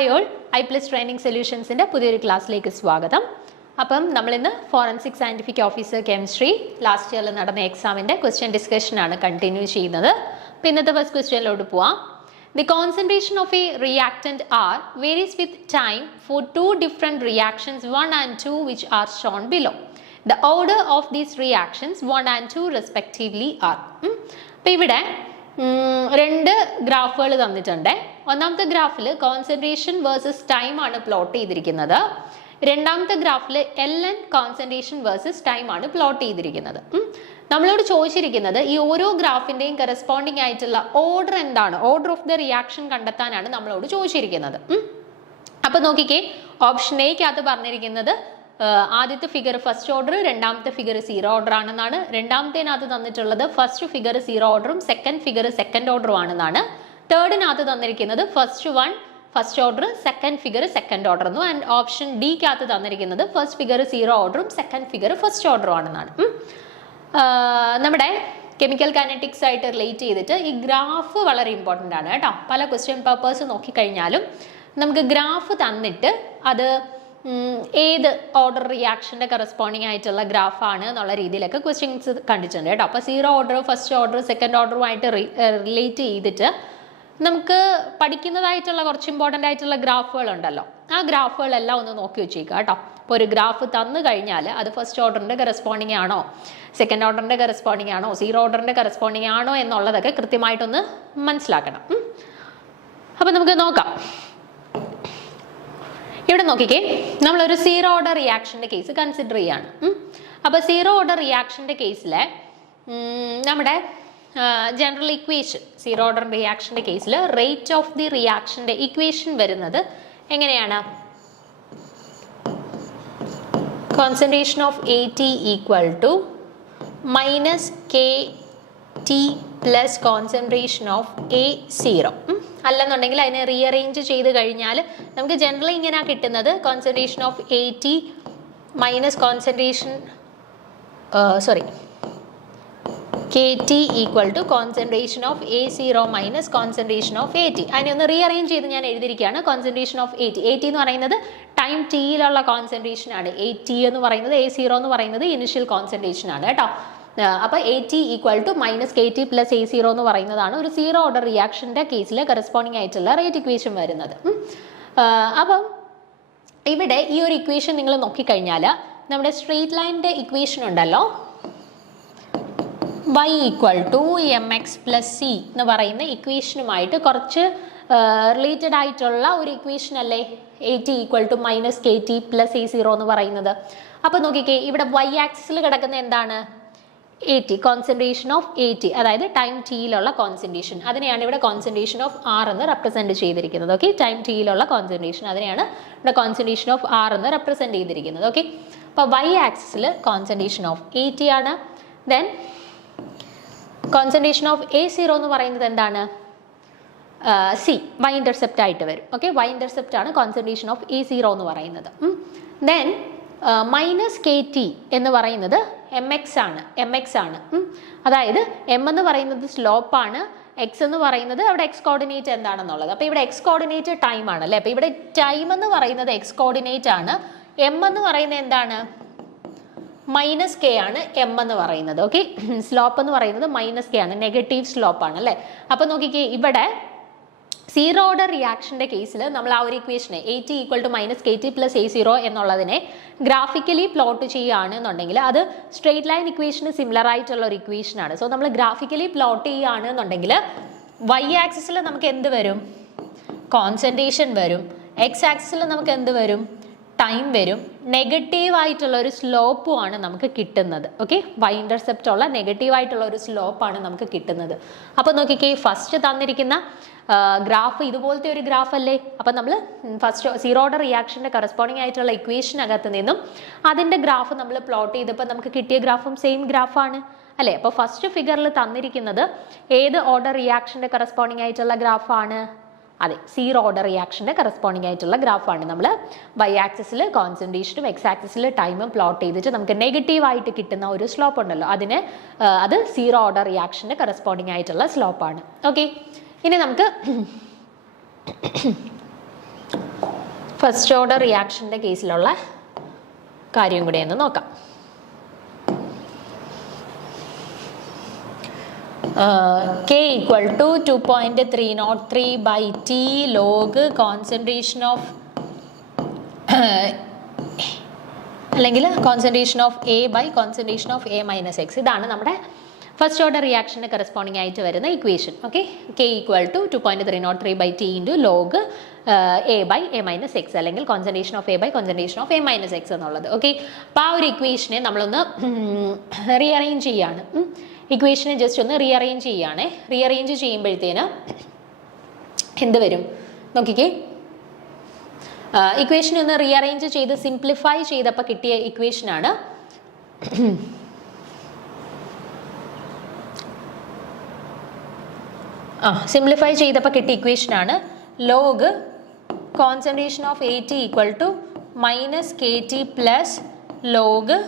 Hi all, I+ training സൊല്യൂഷൻസിൻ്റെ പുതിയൊരു ക്ലാസ്സിലേക്ക് സ്വാഗതം. അപ്പം നമ്മളിന്ന് forensic scientific officer chemistry last ഇയറിൽ നടന്ന എക്സാമിൻ്റെ ക്വസ്റ്റ്യൻ ഡിസ്കഷനാണ് കണ്ടിന്യൂ ചെയ്യുന്നത്. അപ്പോൾ ഇന്നത്തെ ഫസ്റ്റ് ക്വസ്റ്റ്യനിലോട്ട് പോവാം. The concentration of a reactant R varies with time for two different reactions 1 and 2 which are shown below. The order of these reactions 1 and 2 respectively are. അപ്പോൾ ഇവിടെ രണ്ട് ഗ്രാഫുകൾ തന്നിട്ടുണ്ട്. ഒന്നാമത്തെ ഗ്രാഫിൽ കോൺസെൻട്രേഷൻ വേഴ്സസ് ടൈം ആണ് പ്ലോട്ട് ചെയ്തിരിക്കുന്നത്. രണ്ടാമത്തെ ഗ്രാഫിൽ LN കോൺസെൻട്രേഷൻ വേഴ്സസ് ടൈം ആണ് പ്ലോട്ട് ചെയ്തിരിക്കുന്നത്. നമ്മളോട് ചോദിച്ചിരിക്കുന്നത് ഈ ഓരോ ഗ്രാഫിന്റെയും കറസ്പോണ്ടിങ് ആയിട്ടുള്ള ഓർഡർ എന്താണ്, ഓർഡർ ഓഫ് ദ റിയാക്ഷൻ കണ്ടെത്താനാണ് നമ്മളോട് ചോദിച്ചിരിക്കുന്നത്. അപ്പൊ നോക്കിക്കേ, ഓപ്ഷൻ എക്കകത്ത് പറഞ്ഞിരിക്കുന്നത് ആദ്യത്തെ ഫിഗർ ഫസ്റ്റ് ഓർഡർ, രണ്ടാമത്തെ ഫിഗർ സീറോ ഓർഡർ ആണെന്നാണ്. രണ്ടാമത്തേനകത്ത് തന്നിട്ടുള്ളത് ഫസ്റ്റ് ഫിഗർ സീറോ ഓർഡറും സെക്കൻഡ് ഫിഗർ സെക്കൻഡ് ഓർഡറും ആണെന്നാണ്. തേർഡിനകത്ത് തന്നിരിക്കുന്നത് first one first order, second figure second order എന്നും. ആൻഡ് ഓപ്ഷൻ ഡിക്കകത്ത് തന്നിരിക്കുന്നത് ഫസ്റ്റ് ഫിഗർ സീറോ ഓർഡറും സെക്കൻഡ് ഫിഗർ ഫസ്റ്റ് ഓർഡറും ആണെന്നാണ്. നമ്മുടെ കെമിക്കൽ കൈനറ്റിക്സ് ആയിട്ട് റിലേറ്റ് ചെയ്തിട്ട് ഈ ഗ്രാഫ് വളരെ ഇമ്പോർട്ടൻ്റ് ആണ് കേട്ടോ. പല ക്വസ്റ്റ്യൻ പേപ്പേഴ്സ് നോക്കിക്കഴിഞ്ഞാലും നമുക്ക് ഗ്രാഫ് തന്നിട്ട് അത് ഏത് ഓർഡർ റിയാക്ഷൻ്റെ കറസ്പോണ്ടിങ് ആയിട്ടുള്ള ഗ്രാഫാണ് എന്നുള്ള രീതിയിലൊക്കെ ക്വസ്റ്റ്യൻസ് കണ്ടിട്ടുണ്ട് കേട്ടോ. അപ്പോൾ zero order first order second ഓർഡറുമായിട്ട് റിലേറ്റ് ചെയ്തിട്ട് നമുക്ക് പഠിക്കുന്നതായിട്ടുള്ള കുറച്ച് ഇമ്പോർട്ടൻ്റ് ആയിട്ടുള്ള ഗ്രാഫുകളുണ്ടല്ലോ, ആ ഗ്രാഫുകളെല്ലാം ഒന്ന് നോക്കി വെച്ചേക്കുക കേട്ടോ. ഇപ്പോൾ ഒരു ഗ്രാഫ് തന്നു കഴിഞ്ഞാൽ അത് ഫസ്റ്റ് ഓർഡറിൻ്റെ കറസ്പോണ്ടിങ് ആണോ, സെക്കൻഡ് ഓർഡറിൻ്റെ കറസ്പോണ്ടിങ് ആണോ, സീറോ ഓർഡറിൻ്റെ കറസ്പോണ്ടിങ് ആണോ എന്നുള്ളതൊക്കെ കൃത്യമായിട്ടൊന്ന് മനസ്സിലാക്കണം. അപ്പം നമുക്ക് നോക്കാം. ഇവിടെ നോക്കിക്കേ, നമ്മളൊരു സീറോ ഓർഡർ റിയാക്ഷൻ്റെ കേസ് കൺസിഡർ ചെയ്യാണ്. അപ്പോൾ സീറോ ഓർഡർ റിയാക്ഷൻ്റെ കേസിൽ നമ്മുടെ ജനറൽ ഇക്വേഷൻ, സീറോ ഓർഡർ റിയാക്ഷൻ്റെ കേസിൽ റേറ്റ് ഓഫ് ദി റിയാക്ഷൻ്റെ ഇക്വേഷൻ വരുന്നത് എങ്ങനെയാണ്? Concentration of AT equal to minus KT plus concentration of A0. അല്ലെന്നുണ്ടെങ്കിൽ അതിനെ റീഅറേഞ്ച് ചെയ്ത് കഴിഞ്ഞാൽ നമുക്ക് ജനറലി ഇങ്ങനെയാണ് കിട്ടുന്നത്. Concentration of AT minus concentration KT equal to concentration of A0 minus concentration of AT. അതിനെ ഒന്ന് റീഅറേഞ്ച് ചെയ്ത് ഞാൻ എഴുതിയിരിക്കുകയാണ്. കോൺസെൻട്രേഷൻ ഓഫ് AT എന്ന് പറയുന്നത് ടൈം ടിയിലുള്ള കോൺസെൻട്രേഷൻ ആണ്. AT എന്ന് പറയുന്നത്, A0 എന്ന് പറയുന്നത് ഇനിഷ്യൽ കോൺസെൻട്രേഷൻ ആണ് കേട്ടോ. അപ്പോൾ AT equal to minus KT plus A0 എന്ന് പറയുന്നതാണ് ഒരു സീറോ ഓർഡർ റിയാക്ഷൻ്റെ കേസിൽ കറസ്പോണ്ടിങ് ആയിട്ടുള്ള റേറ്റ് ഇക്വേഷൻ വരുന്നത്. അപ്പം ഇവിടെ ഈ ഒരു ഇക്വേഷൻ നിങ്ങൾ നോക്കിക്കഴിഞ്ഞാൽ നമ്മുടെ സ്ട്രെയിറ്റ് ലൈനിൻ്റെ ഇക്വേഷൻ ഉണ്ടല്ലോ, y equal to mx plus c എന്ന് പറയുന്ന ഇക്വേഷനുമായിട്ട് കുറച്ച് റിലേറ്റഡ് ആയിട്ടുള്ള ഒരു ഇക്വേഷൻ അല്ലേ AT equal to minus KT plus A0 എന്ന് പറയുന്നത്. അപ്പോൾ നോക്കിക്കേ, ഇവിടെ y ആക്സിസിൽ കിടക്കുന്ന എന്താണ്? AT, കോൺസെൻട്രേഷൻ ഓഫ് AT, അതായത് ടൈം ടിയിലുള്ള കോൺസെൻട്രേഷൻ. അതിനെയാണ് ഇവിടെ കോൺസെൻട്രേഷൻ ഓഫ് R എന്ന് റെപ്രസെൻറ്റ് ചെയ്തിരിക്കുന്നത്. ഓക്കെ, ടൈം ടിയിലുള്ള കോൺസെൻട്രേഷൻ, അതിനെയാണ് ഇവിടെ കോൺസെൻട്രേഷൻ ഓഫ് R എന്ന് റെപ്രസെൻറ്റ് ചെയ്തിരിക്കുന്നത്. ഓക്കെ, അപ്പോൾ y ആക്സിസിൽ കോൺസെൻട്രേഷൻ ഓഫ് AT ആണ്. ദെൻ കോൺസെൻട്രേഷൻ ഓഫ് A0 എന്ന് പറയുന്നത് എന്താണ്? C, y ഇൻ്റർസെപ്റ്റ് ആയിട്ട് വരും. ഓക്കെ, y ഇൻ്റർസെപ്റ്റ് ആണ് കോൺസെൻട്രേഷൻ ഓഫ് A0 എന്ന് പറയുന്നത്. ദെൻ മൈനസ് KT എന്ന് പറയുന്നത് mx ആണ്. അതായത് m എന്ന് പറയുന്നത് സ്ലോപ്പാണ്, x എന്ന് പറയുന്നത് അവിടെ x കോർഡിനേറ്റ് എന്താണെന്നുള്ളത്. അപ്പോൾ ഇവിടെ x കോർഡിനേറ്റ് ടൈം ആണ് അല്ലേ. അപ്പോൾ ഇവിടെ ടൈം എന്ന് പറയുന്നത് x കോർഡിനേറ്റ് ആണ്, m എന്ന് പറയുന്നത് എന്താണ്? മൈനസ് K ആണ് m എന്ന് പറയുന്നത്. ഓക്കെ, സ്ലോപ്പ് എന്ന് പറയുന്നത് മൈനസ് K ആണ്, നെഗറ്റീവ് സ്ലോപ്പ് ആണ് അല്ലേ. അപ്പോൾ നോക്കിക്കേ, ഇവിടെ സീറോ ഓർഡർ റിയാക്ഷൻ്റെ കേസിൽ നമ്മൾ ആ ഒരു ഇക്വേഷനെ AT equal to minus KT plus A0 എന്നുള്ളതിനെ ഗ്രാഫിക്കലി പ്ലോട്ട് ചെയ്യുകയാണെന്നുണ്ടെങ്കിൽ അത് സ്ട്രെയിറ്റ് ലൈൻ ഇക്വേഷന് സിമിലർ ആയിട്ടുള്ള ഒരു ഇക്വേഷനാണ്. സോ നമ്മൾ ഗ്രാഫിക്കലി പ്ലോട്ട് ചെയ്യുകയാണെന്നുണ്ടെങ്കിൽ y ആക്സിസിൽ നമുക്ക് എന്ത് വരും? കോൺസെൻട്രേഷൻ വരും. x ആക്സിസിൽ നമുക്ക് എന്ത് വരും? ടൈം വരും. നെഗറ്റീവ് ആയിട്ടുള്ള ഒരു സ്ലോപ്പുമാണ് നമുക്ക് കിട്ടുന്നത്. ഓക്കെ, y ഇൻ്റർസെപ്റ്റ് ഉള്ള നെഗറ്റീവ് ആയിട്ടുള്ള ഒരു സ്ലോപ്പാണ് നമുക്ക് കിട്ടുന്നത്. അപ്പോൾ നോക്കിക്കേ, ഫസ്റ്റ് തന്നിരിക്കുന്ന ഗ്രാഫ് ഇതുപോലത്തെ ഒരു ഗ്രാഫ് അല്ലേ. അപ്പം നമ്മൾ ഫസ്റ്റ് സീറോ ഓർഡർ റിയാക്ഷൻ്റെ കറസ്പോണ്ടിങ് ആയിട്ടുള്ള ഇക്വേഷനകത്ത് നിന്നും അതിൻ്റെ ഗ്രാഫ് നമ്മൾ പ്ലോട്ട് ചെയ്തപ്പോൾ നമുക്ക് കിട്ടിയ ഗ്രാഫും സെയിം ഗ്രാഫാണ് അല്ലേ. അപ്പോൾ ഫസ്റ്റ് ഫിഗറിൽ തന്നിരിക്കുന്നത് ഏത് ഓർഡർ റിയാക്ഷൻ്റെ കറസ്പോണ്ടിങ് ആയിട്ടുള്ള ഗ്രാഫാണ്? അതെ, സീറോ ഓർഡർ റിയാക്ഷൻ്റെ കറസ്പോണ്ടിങ് ആയിട്ടുള്ള ഗ്രാഫാണ്. നമ്മൾ y ആക്സിസിൽ കോൺസെൻട്രേഷനും x ആക്സിസിൽ ടൈമും പ്ലോട്ട് ചെയ്തിട്ട് നമുക്ക് നെഗറ്റീവായിട്ട് കിട്ടുന്ന ഒരു സ്ലോപ്പ് ഉണ്ടല്ലോ, അത് സീറോ ഓർഡർ റിയാക്ഷൻ്റെ കറസ്പോണ്ടിങ് ആയിട്ടുള്ള സ്ലോപ്പാണ്. ഓക്കെ, ഇനി നമുക്ക് ഫസ്റ്റ് ഓർഡർ റിയാക്ഷൻ്റെ കേസിലുള്ള കാര്യം കൂടെ ഒന്ന് നോക്കാം. K equal to 2.303 by T log concentration of അല്ലെങ്കിൽ concentration of A by concentration of A minus X. ഇതാണ് നമ്മുടെ ഫസ്റ്റ് ഓർഡർ റിയാക്ഷന് കറസ്പോണ്ടിങ് ആയിട്ട് വരുന്ന equation. Okay, K equal to 2.303 by T into log A by A minus X അല്ലെങ്കിൽ concentration of A by concentration of A minus X എന്നുള്ളത്. Okay, അപ്പോൾ ആ ഒരു ഇക്വേഷനെ നമ്മളൊന്ന് റീഅറേഞ്ച് ചെയ്യാണ്. ഇക്വേഷനെ ജസ്റ്റ് ഒന്ന് റീഅറേഞ്ച് ചെയ്യുകയാണേ. റീഅറേഞ്ച് ചെയ്യുമ്പോഴത്തേന് എന്ത് വരും നോക്കിക്കേ. ഇക്വേഷനെ ഒന്ന് റീഅറേഞ്ച് ചെയ്ത് സിംപ്ലിഫൈ ചെയ്തപ്പോൾ കിട്ടിയ ഇക്വേഷനാണ് സിംപ്ലിഫൈ ചെയ്തപ്പോൾ കിട്ടിയ ഇക്വേഷനാണ് log concentration of AT equal to minus KT plus log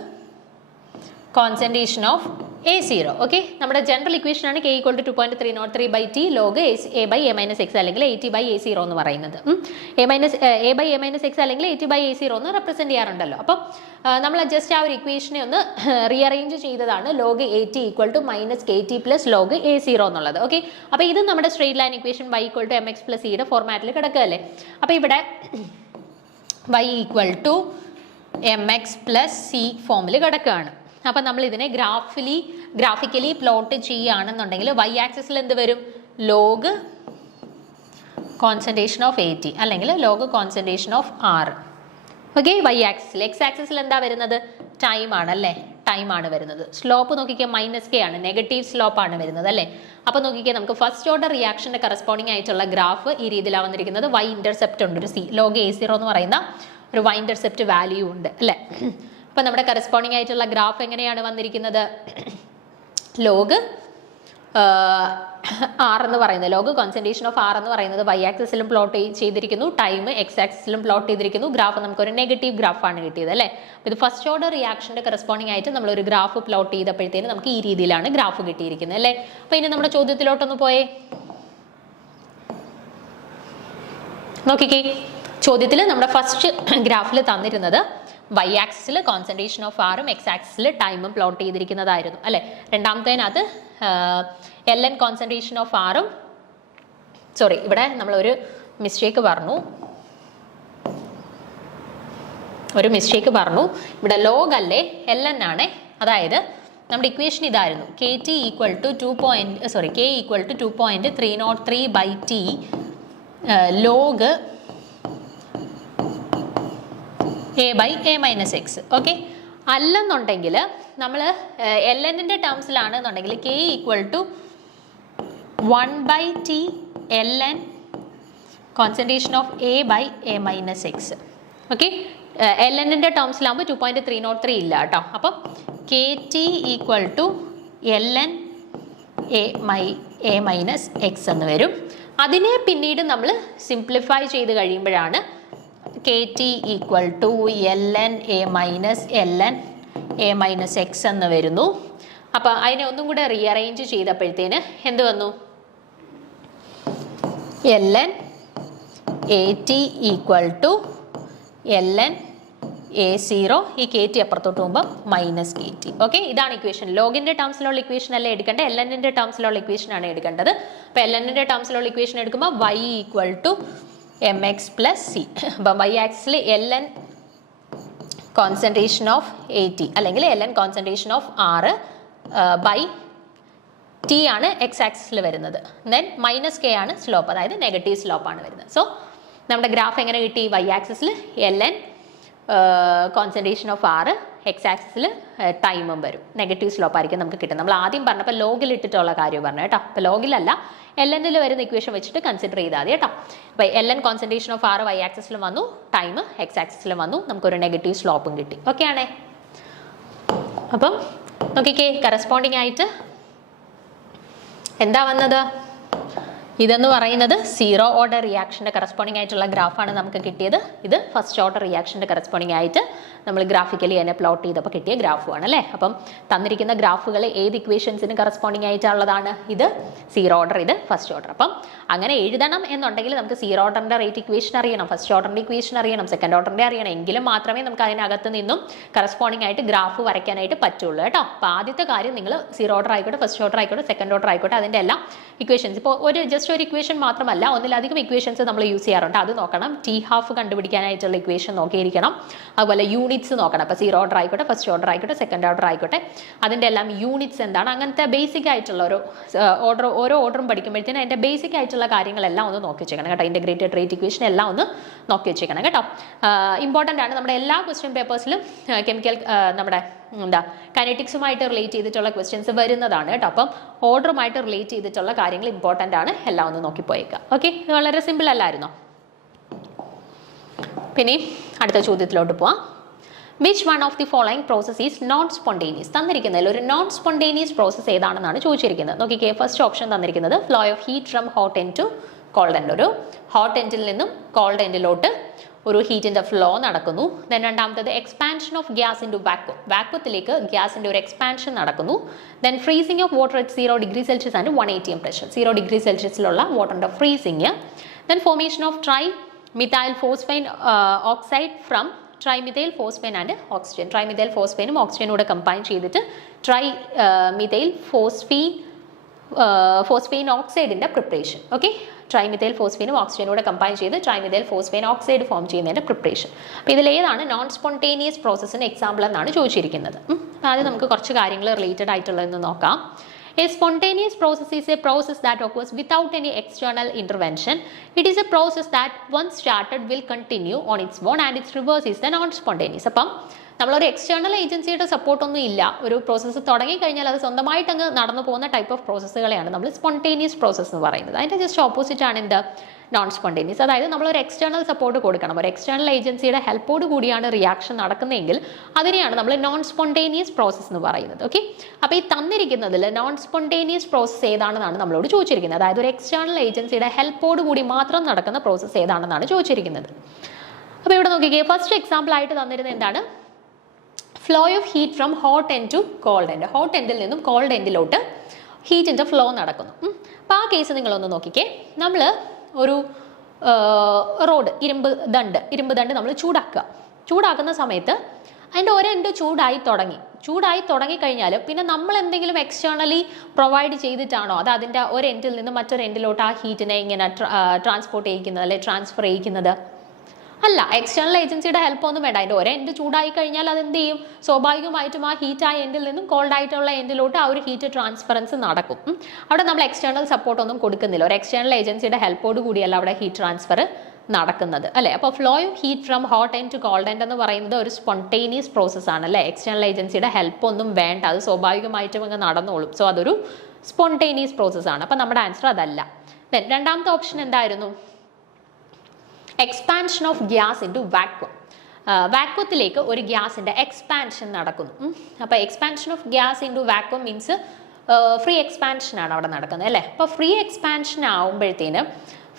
concentration of A0. Okay, നമ്മുടെ ജനറൽ ഇക്വേഷൻ ആണ് K equal to 2.303 by T log A by A minus X അല്ലെങ്കിൽ AT by A0 എന്ന് പറയുന്നത്. A by A minus X അല്ലെങ്കിൽ AT by A0 എന്ന് represent ചെയ്യാറുണ്ടല്ലോ. അപ്പം നമ്മൾ just ആ ഒരു ഇക്വേഷനെ ഒന്ന് റീഅറേഞ്ച് ചെയ്തതാണ് log AT equal to minus KT plus log A0 എന്നുള്ളത്. ഓക്കെ, അപ്പോൾ ഇത് നമ്മുടെ straight line equation y equal to MX plus സിയുടെ ഫോർമാറ്റിൽ കിടക്കുകയല്ലേ. അപ്പോൾ ഇവിടെ y equal to MX plus C ഫോമിൽ കിടക്കുകയാണ്. അപ്പം നമ്മൾ ഇതിനെ ഗ്രാഫിക്കലി പ്ലോട്ട് ചെയ്യുകയാണെന്നുണ്ടെങ്കിൽ y ആക്സിസിൽ എന്ത് വരും? ലോഗ് കോൺസെൻട്രേഷൻ ഓഫ് AT അല്ലെങ്കിൽ log concentration of R. Okay, y ആക്സിസിൽ. x ആക്സിസിൽ എന്താ വരുന്നത്? ടൈം ആണ് അല്ലേ, ടൈം ആണ് വരുന്നത്. സ്ലോപ്പ് നോക്കിക്കുക -k ആണ്, നെഗറ്റീവ് സ്ലോപ്പ് ആണ് വരുന്നത് അല്ലേ. അപ്പോൾ നോക്കിക്കുക, നമുക്ക് ഫസ്റ്റ് ഓർഡർ റിയാക്ഷൻ്റെ കറസ്പോണ്ടിങ് ആയിട്ടുള്ള ഗ്രാഫ് ഈ രീതിയിലാണ് വന്നിരിക്കുന്നത്. y ഇന്റർസെപ്റ്റ് ഉണ്ട്, ഒരു C ലോഗ് A0 എന്ന് പറയുന്ന ഒരു y ഇന്റർസെപ്റ്റ് വാല്യൂ ഉണ്ട് അല്ലേ. അപ്പോൾ നമ്മുടെ കറസ്പോണ്ടിങ് ആയിട്ടുള്ള ഗ്രാഫ് എങ്ങനെയാണ് വന്നിരിക്കുന്നത്? ലോഗ് R എന്ന് പറയുന്നത്, ലോഗ് കോൺസെൻട്രേഷൻ ഓഫ് R എന്ന് പറയുന്നത് y ആക്സിസിലും പ്ലോട്ട് ചെയ്തിരിക്കുന്നു, ടൈം x ആക്സിസിലും പ്ലോട്ട് ചെയ്തിരിക്കുന്നു. ഗ്രാഫ് നമുക്കൊരു നെഗറ്റീവ് ഗ്രാഫാണ് കിട്ടിയത് അല്ലേ. അപ്പോൾ ഇത് ഫസ്റ്റ് ഓർഡർ റിയാക്ഷൻ്റെ കറസ്പോണ്ടിങ് ആയിട്ട് നമ്മളൊരു ഗ്രാഫ് പ്ലോട്ട് ചെയ്തപ്പോഴത്തേന് നമുക്ക് ഈ രീതിയിലാണ് ഗ്രാഫ് കിട്ടിയിരിക്കുന്നത് അല്ലേ. അപ്പോൾ ഇനി നമ്മുടെ ചോദ്യത്തിലോട്ടൊന്ന് പോയേ. നോക്കിക്കേ, ചോദ്യത്തിൽ നമ്മുടെ ഫസ്റ്റ് ഗ്രാഫിൽ തന്നിരുന്നത് y ആക്സിസിൽ കോൺസെൻട്രേഷൻ ഓഫ് ആറും x ആക്സിസിൽ ടൈമും പ്ലോട്ട് ചെയ്തിരിക്കുന്നതായിരുന്നു അല്ലേ. രണ്ടാമത്തേനകത്ത് ln കോൺസെൻട്രേഷൻ ഓഫ് ആറും, സോറി ഇവിടെ നമ്മളൊരു മിസ്റ്റേക്ക് പറഞ്ഞു, ഇവിടെ ലോഗ് അല്ലേ ln ആണ്. അതായത് നമ്മുടെ ഇക്വേഷൻ ഇതായിരുന്നു, K equal to 2.303 by T log A by A minus X. Okay, അല്ലെന്നുണ്ടെങ്കിൽ നമ്മൾ lnൻ്റെ ടേംസിലാണെന്നുണ്ടെങ്കിൽ K equal to 1 by T ln concentration of A by A minus X. Okay, lnൻ്റെ ടേംസിലാകുമ്പോൾ 2.303 ഇല്ല കേട്ടോ. അപ്പം KT equal to ln A minus X എന്ന് വരും. അതിനെ പിന്നീട് നമ്മൾ സിംപ്ലിഫൈ ചെയ്ത് കഴിയുമ്പോഴാണ് KT equal to ln A minus X എന്ന് വരുന്നു. അപ്പോൾ അതിനെ ഒന്നും കൂടെ റീഅറേഞ്ച് ചെയ്തപ്പോഴത്തേന് എന്ത് വന്നു? ln AT equal to ln A0, ഈ KT അപ്പുറത്തോട്ട് പോകുമ്പോൾ -KT. ഓക്കെ, ഇതാണ് ഇക്വേഷൻ. ലോഗിൻ്റെ ടേംസിലുള്ള ഇക്വേഷൻ അല്ലേ എടുക്കേണ്ടത്, lnൻ്റെ ടേംസിലുള്ള ഇക്വേഷൻ ആണ് എടുക്കേണ്ടത്. അപ്പോൾ lnൻ്റെ ടേംസിലുള്ള ഇക്വേഷൻ എടുക്കുമ്പോൾ y equal to MX plus C. അപ്പം y ആക്സിൽ ln കോൺസെൻട്രേഷൻ ഓഫ് AT അല്ലെങ്കിൽ ln concentration of R by T ആണ് x ആക്സിൽ വരുന്നത്. ദെൻ -k ആണ് സ്ലോപ്പ്, അതായത് നെഗറ്റീവ് സ്ലോപ്പാണ് വരുന്നത്. സോ നമ്മുടെ ഗ്രാഫ് എങ്ങനെ കിട്ടി? y ആക്സിസിൽ ln concentration of R, x ആക്സിസിൽ ടൈമും വരും, നെഗറ്റീവ് സ്ലോപ്പ് ആയിരിക്കും നമുക്ക് കിട്ടും. നമ്മൾ ആദ്യം പറഞ്ഞപ്പോൾ ലോഗിൽ ഇട്ടിട്ടുള്ള കാര്യം പറഞ്ഞു കേട്ടോ. അപ്പോൾ ലോഗിലല്ല, lnൽ വരുന്ന ഇക്വേഷൻ വെച്ചിട്ട് കൺസിഡർ ചെയ്താൽ മതി കേട്ടോ. അപ്പോൾ ln concentration of R y ആക്സിസിലും വന്നു, ടൈം x ആക്സിസിലും വന്നു, നമുക്കൊരു നെഗറ്റീവ് സ്ലോപ്പും കിട്ടി. ഓക്കെ ആണേ. അപ്പം നോക്കിക്കേ, കറസ്പോണ്ടിങ് ആയിട്ട് എന്താ വന്നത്? ഇതെന്ന് പറയുന്നത് സീറോ ഓർഡർ റിയാക്ഷൻ്റെ കറസ്പോണ്ടിങ് ആയിട്ടുള്ള ഗ്രാഫാണ് നമുക്ക് കിട്ടിയത്. ഇത് ഫസ്റ്റ് ഓർഡർ റിയാക്ഷൻ്റെ കറസ്പോണ്ടിങ് ആയിട്ട് നമ്മൾ ഗ്രാഫിക്കലി അതിനെ പ്ലോട്ട് ചെയ്തപ്പോൾ കിട്ടിയ ഗ്രാഫുമാണ് അല്ലേ. അപ്പം തന്നിരിക്കുന്ന ഗ്രാഫുകൾ ഏത് ഇക്വേഷൻസിന് കറസ്പോണ്ടിങ് ആയിട്ടുള്ളതാണ്? ഇത് സീറോ ഓർഡർ, ഇത് ഫസ്റ്റ് ഓർഡർ. അപ്പം അങ്ങനെ എഴുതണം എന്നുണ്ടെങ്കിൽ നമുക്ക് സീറോ ഓർഡറിൻ്റെ റേറ്റ് ഇക്വേഷൻ അറിയണം, ഫസ്റ്റ് ഓർഡറിൻ്റെ ഇക്വേഷൻ അറിയണം, സെക്കൻഡ് ഓർഡറിൻ്റെ അറിയണം. എങ്കിലും മാത്രമേ നമുക്ക് അതിനകത്ത് നിന്നും കറസ്പോണ്ടിങ് ആയിട്ട് ഗ്രാഫ് വരയ്ക്കാനായിട്ട് പറ്റുള്ളൂ കേട്ടോ. അപ്പോൾ ആദ്യത്തെ കാര്യം നിങ്ങൾ സീറോ ഓർഡർ ആയിക്കോട്ടെ, ഫസ്റ്റ് ഓർഡർ ആയിക്കോട്ടെ, സെക്കൻഡ് ഓർഡർ ആയിക്കോട്ടെ, അതിൻ്റെ എല്ലാം ഇക്വേഷൻസ് ഇപ്പോൾ ജസ്റ്റ് ഒരു ഇക്വേഷൻ മാത്രമല്ല, ഒന്നിലധികം ഇക്വേഷൻസ് നമ്മൾ യൂസ് ചെയ്യാറുണ്ട്. അത് നോക്കണം. ടി ഹാഫ് കണ്ടുപിടിക്കാനായിട്ടുള്ള ഇക്വേഷൻ നോക്കിയിരിക്കണം. അതുപോലെ യൂണിറ്റ്സ് നോക്കണം. അപ്പോൾ സീറോ ഓർഡർ ആയിക്കോട്ടെ, ഫസ്റ്റ് ഓർഡർ ആയിക്കോട്ടെ, സെക്കൻഡ് ഓർഡർ ആയിക്കോട്ടെ, അതിൻ്റെ എല്ലാം യൂണിറ്റ്സ് എന്താണ്, അങ്ങനത്തെ ബേസിക് ആയിട്ടുള്ള ഒരു ഓരോ ഓർഡറും പഠിക്കുമ്പോഴത്തേനും അതിൻ്റെ ബേസിക് ആയിട്ടുള്ള കാര്യങ്ങളെല്ലാം ഒന്ന് നോക്കി വെച്ചേക്കണം കേട്ടോ. ഇൻ്റഗ്രേറ്റഡ് റേറ്റ് ഇക്വേഷൻ എല്ലാം ഒന്ന് നോക്കി വെച്ചേക്കണം കേട്ടോ. ഇമ്പോർട്ടൻ്റ് ആണ്. നമ്മുടെ എല്ലാ ക്വസ്റ്റ്യൻ പേപ്പേഴ്സിലും കെമിക്കൽ നമ്മുടെ കൈനറ്റിക്സുമായിട്ട് റിലേറ്റ് ചെയ്തിട്ടുള്ള ക്വസ്റ്റ്യൻസ് വരുന്നതാണ് കേട്ടോ. അപ്പം ഓർഡറുമായിട്ട് റിലേറ്റ് ചെയ്തിട്ടുള്ള കാര്യങ്ങൾ ഇമ്പോർട്ടൻ്റ് ആണ്. എല്ലാം ഒന്ന് നോക്കിപ്പോയേക്കാം. ഓക്കെ, ഇത് വളരെ സിമ്പിൾ അല്ലായിരുന്നോ? പിന്നെ അടുത്ത ചോദ്യത്തിലോട്ട് പോവാം. Which one of the following process is non spontaneous? തന്നിരിക്കുന്നതിൽ ഒരു നോൺ സ്പോണ്ടേനിയസ് പ്രോസസ് ഏതാണെന്നാണ് ചോദിച്ചിരിക്കുന്നത്. നോക്കിക്കേ, ഫസ്റ്റ് ഓപ്ഷൻ തന്നിരിക്കുന്നത് flow of heat from hot end to cold end. ഒരു ഹോട്ട് എൻഡിൽ നിന്നും കോൾഡ് എൻഡിലോട്ട് ഒരു ഹീറ്റിൻ്റെ ഫ്ലോ നടക്കുന്നു. ദെൻ രണ്ടാമത്തത് expansion of gas into vacuum, വാക്വത്തിലേക്ക് ഗ്യാസിൻ്റെ ഒരു എക്സ്പാൻഷൻ നടക്കുന്നു. Then freezing of water at 0 degree Celsius and 180 pressure, 0 degree സെൽഷ്യസിലുള്ള വാട്ടറിൻ്റെ freezing. Then formation of trimethyl phosphine oxide from trimethyl phosphine and oxygen. Trimethyl ഫോസ്ഫൈനും ഓക്സിജനും കൂടെ combine ചെയ്തിട്ട് methyl phosphine ഓക്സൈഡിൻ്റെ പ്രിപ്പറേഷൻ. ഓക്കെ, ട്രൈമിഥൈൽ ഫോസ്ഫൈനും ഓക്സിജനും കൂടെ കമ്പൈൻ ചെയ്ത് ട്രൈമിഥൈൽ ഫോസ്ഫൈൻ ഓക്സൈഡ് ഫോം ചെയ്യുന്നതിൻ്റെ പ്രിപ്പറേഷൻ. അപ്പോൾ ഇതിലേതാണ് നോൺ സ്പോണ്ടേനിയസ് പ്രോസസ്സിന് എക്സാമ്പിൾ എന്നാണ് ചോദിച്ചിരിക്കുന്നത്. ആദ്യം നമുക്ക് കുറച്ച് കാര്യങ്ങൾ റിലേറ്റഡ് ആയിട്ടുള്ളതെന്ന് നോക്കാം. A spontaneous process is a process that occurs without any external intervention. It is a process that once started will continue on its own and its reverse is the non-spontaneous. അപ്പം നമ്മളൊരു external ഏജൻസിയുടെ സപ്പോർട്ടൊന്നും ഇല്ല, ഒരു process തുടങ്ങിക്കഴിഞ്ഞാൽ അത് സ്വന്തമായിട്ട് അങ്ങ് നടന്നു പോകുന്ന ടൈപ്പ് ഓഫ് പ്രോസസ്സുകളെയാണ് നമ്മൾ സ്പോണ്ടേനിയസ് പ്രോസസ്സ് എന്ന് പറയുന്നത്. അതിൻ്റെ ജസ്റ്റ് ഓപ്പോസിറ്റ് ആണ് എന്ത്? Non spontaneous. അതായത് നമ്മളൊരു എക്സ്റ്റേണൽ സപ്പോർട്ട് കൊടുക്കണം, ഒരു എക്സ്റ്റേണൽ ഏജൻസിയുടെ ഹെൽപ്പോട് കൂടിയാണ് റിയാക്ഷൻ നടക്കുന്നതെങ്കിൽ അതിനെയാണ് നമ്മൾ നോൺ സ്പോണ്ടേനിയസ് പ്രോസസ്സ് എന്ന് പറയുന്നത്. ഓക്കെ, അപ്പോൾ ഈ തന്നിരിക്കുന്നതിൽ നോൺ സ്പോണ്ടേനിയസ് പ്രോസസ്സ് ഏതാണെന്നാണ് നമ്മളോട് ചോദിച്ചിരിക്കുന്നത്. അതായത് ഒരു എക്സ്റ്റേണൽ ഏജൻസിയുടെ ഹെൽപ്പോട് കൂടി മാത്രം നടക്കുന്ന പ്രോസസ്സ് ഏതാണെന്നാണ് ചോദിച്ചിരിക്കുന്നത്. അപ്പോൾ ഇവിടെ നോക്കിക്കേ, ഫസ്റ്റ് എക്സാമ്പിൾ ആയിട്ട് തന്നിരുന്നത് എന്താണ്? Flow of heat from hot end to cold end. Hot എൻഡിൽ നിന്നും കോൾഡ് എൻഡിലോട്ട് ഹീറ്റിൻ്റെ ഫ്ലോ നടക്കുന്നു. അപ്പോൾ ആ കേസ് നിങ്ങളൊന്ന് നോക്കിക്കേ. നമ്മൾ ഒരു റോഡ് ഇരുമ്പ് ദണ്ട് നമ്മൾ ചൂടാക്കുന്ന സമയത്ത് അതിൻ്റെ ഒരെൻഡ് ചൂടായി തുടങ്ങിക്കഴിഞ്ഞാൽ പിന്നെ നമ്മൾ എന്തെങ്കിലും എക്സ്റ്റേണലി പ്രൊവൈഡ് ചെയ്തിട്ടാണോ അത് അതിൻ്റെ ഒരു എൻഡിൽ നിന്ന് മറ്റൊരു എൻഡിലോട്ട് ആ ഹീറ്റിനെ ഇങ്ങനെ ട്രാൻസ്പോർട്ട് ചെയ്യിക്കുന്നത് അല്ലെ ട്രാൻസ്ഫർ ചെയ്യിക്കുന്നത്? അല്ല, എക്സ്റ്റേണൽ ഏജൻസിയുടെ ഹെൽപ്പ് ഒന്നും വേണ്ട. അതിൻ്റെ ഒരു എൻഡ് ചൂടായി കഴിഞ്ഞാൽ അത് എന്ത് ചെയ്യും? സ്വാഭാവികമായിട്ടും ആ ഹീറ്റായ എൻഡിൽ നിന്നും കോൾഡ് ആയിട്ടുള്ള എൻഡിലോട്ട് ആ ഒരു ഹീറ്റ് ട്രാൻസ്ഫറൻസ് നടക്കും. അവിടെ നമ്മൾ എക്സ്റ്റേണൽ സപ്പോർട്ടൊന്നും കൊടുക്കുന്നില്ല. ഒരു എക്സ്റ്റേണൽ ഏജൻസിയുടെ ഹെൽപ്പോട് കൂടിയല്ല അവിടെ ഹീറ്റ് ട്രാൻസ്ഫർ നടക്കുന്നത് അല്ലേ. അപ്പോൾ flow of heat from hot end to cold end എന്ന് പറയുന്നത് ഒരു സ്പോണ്ടേനിയസ് പ്രോസസ് ആണ് അല്ലേ. എക്സ്റ്റേണൽ ഏജൻസിയുടെ ഹെൽപ്പ് ഒന്നും വേണ്ട, അത് സ്വാഭാവികമായിട്ടും അങ്ങ് നടന്നോളും. സോ അതൊരു സ്പോണ്ടേനിയസ് പ്രോസസ് ആണ്. അപ്പം നമ്മുടെ ആൻസർ അതല്ല. ദെൻ രണ്ടാമത്തെ ഓപ്ഷൻ എന്തായിരുന്നു? Expansion of gas into vacuum. വാക്വത്തിലേക്ക് ഒരു ഗ്യാസിൻ്റെ എക്സ്പാൻഷൻ നടക്കുന്നു. അപ്പോൾ expansion of gas into vacuum means free എക്സ്പാൻഷനാണ് അവിടെ നടക്കുന്നത് അല്ലേ. അപ്പോൾ ഫ്രീ എക്സ്പാൻഷൻ ആവുമ്പോഴത്തേന്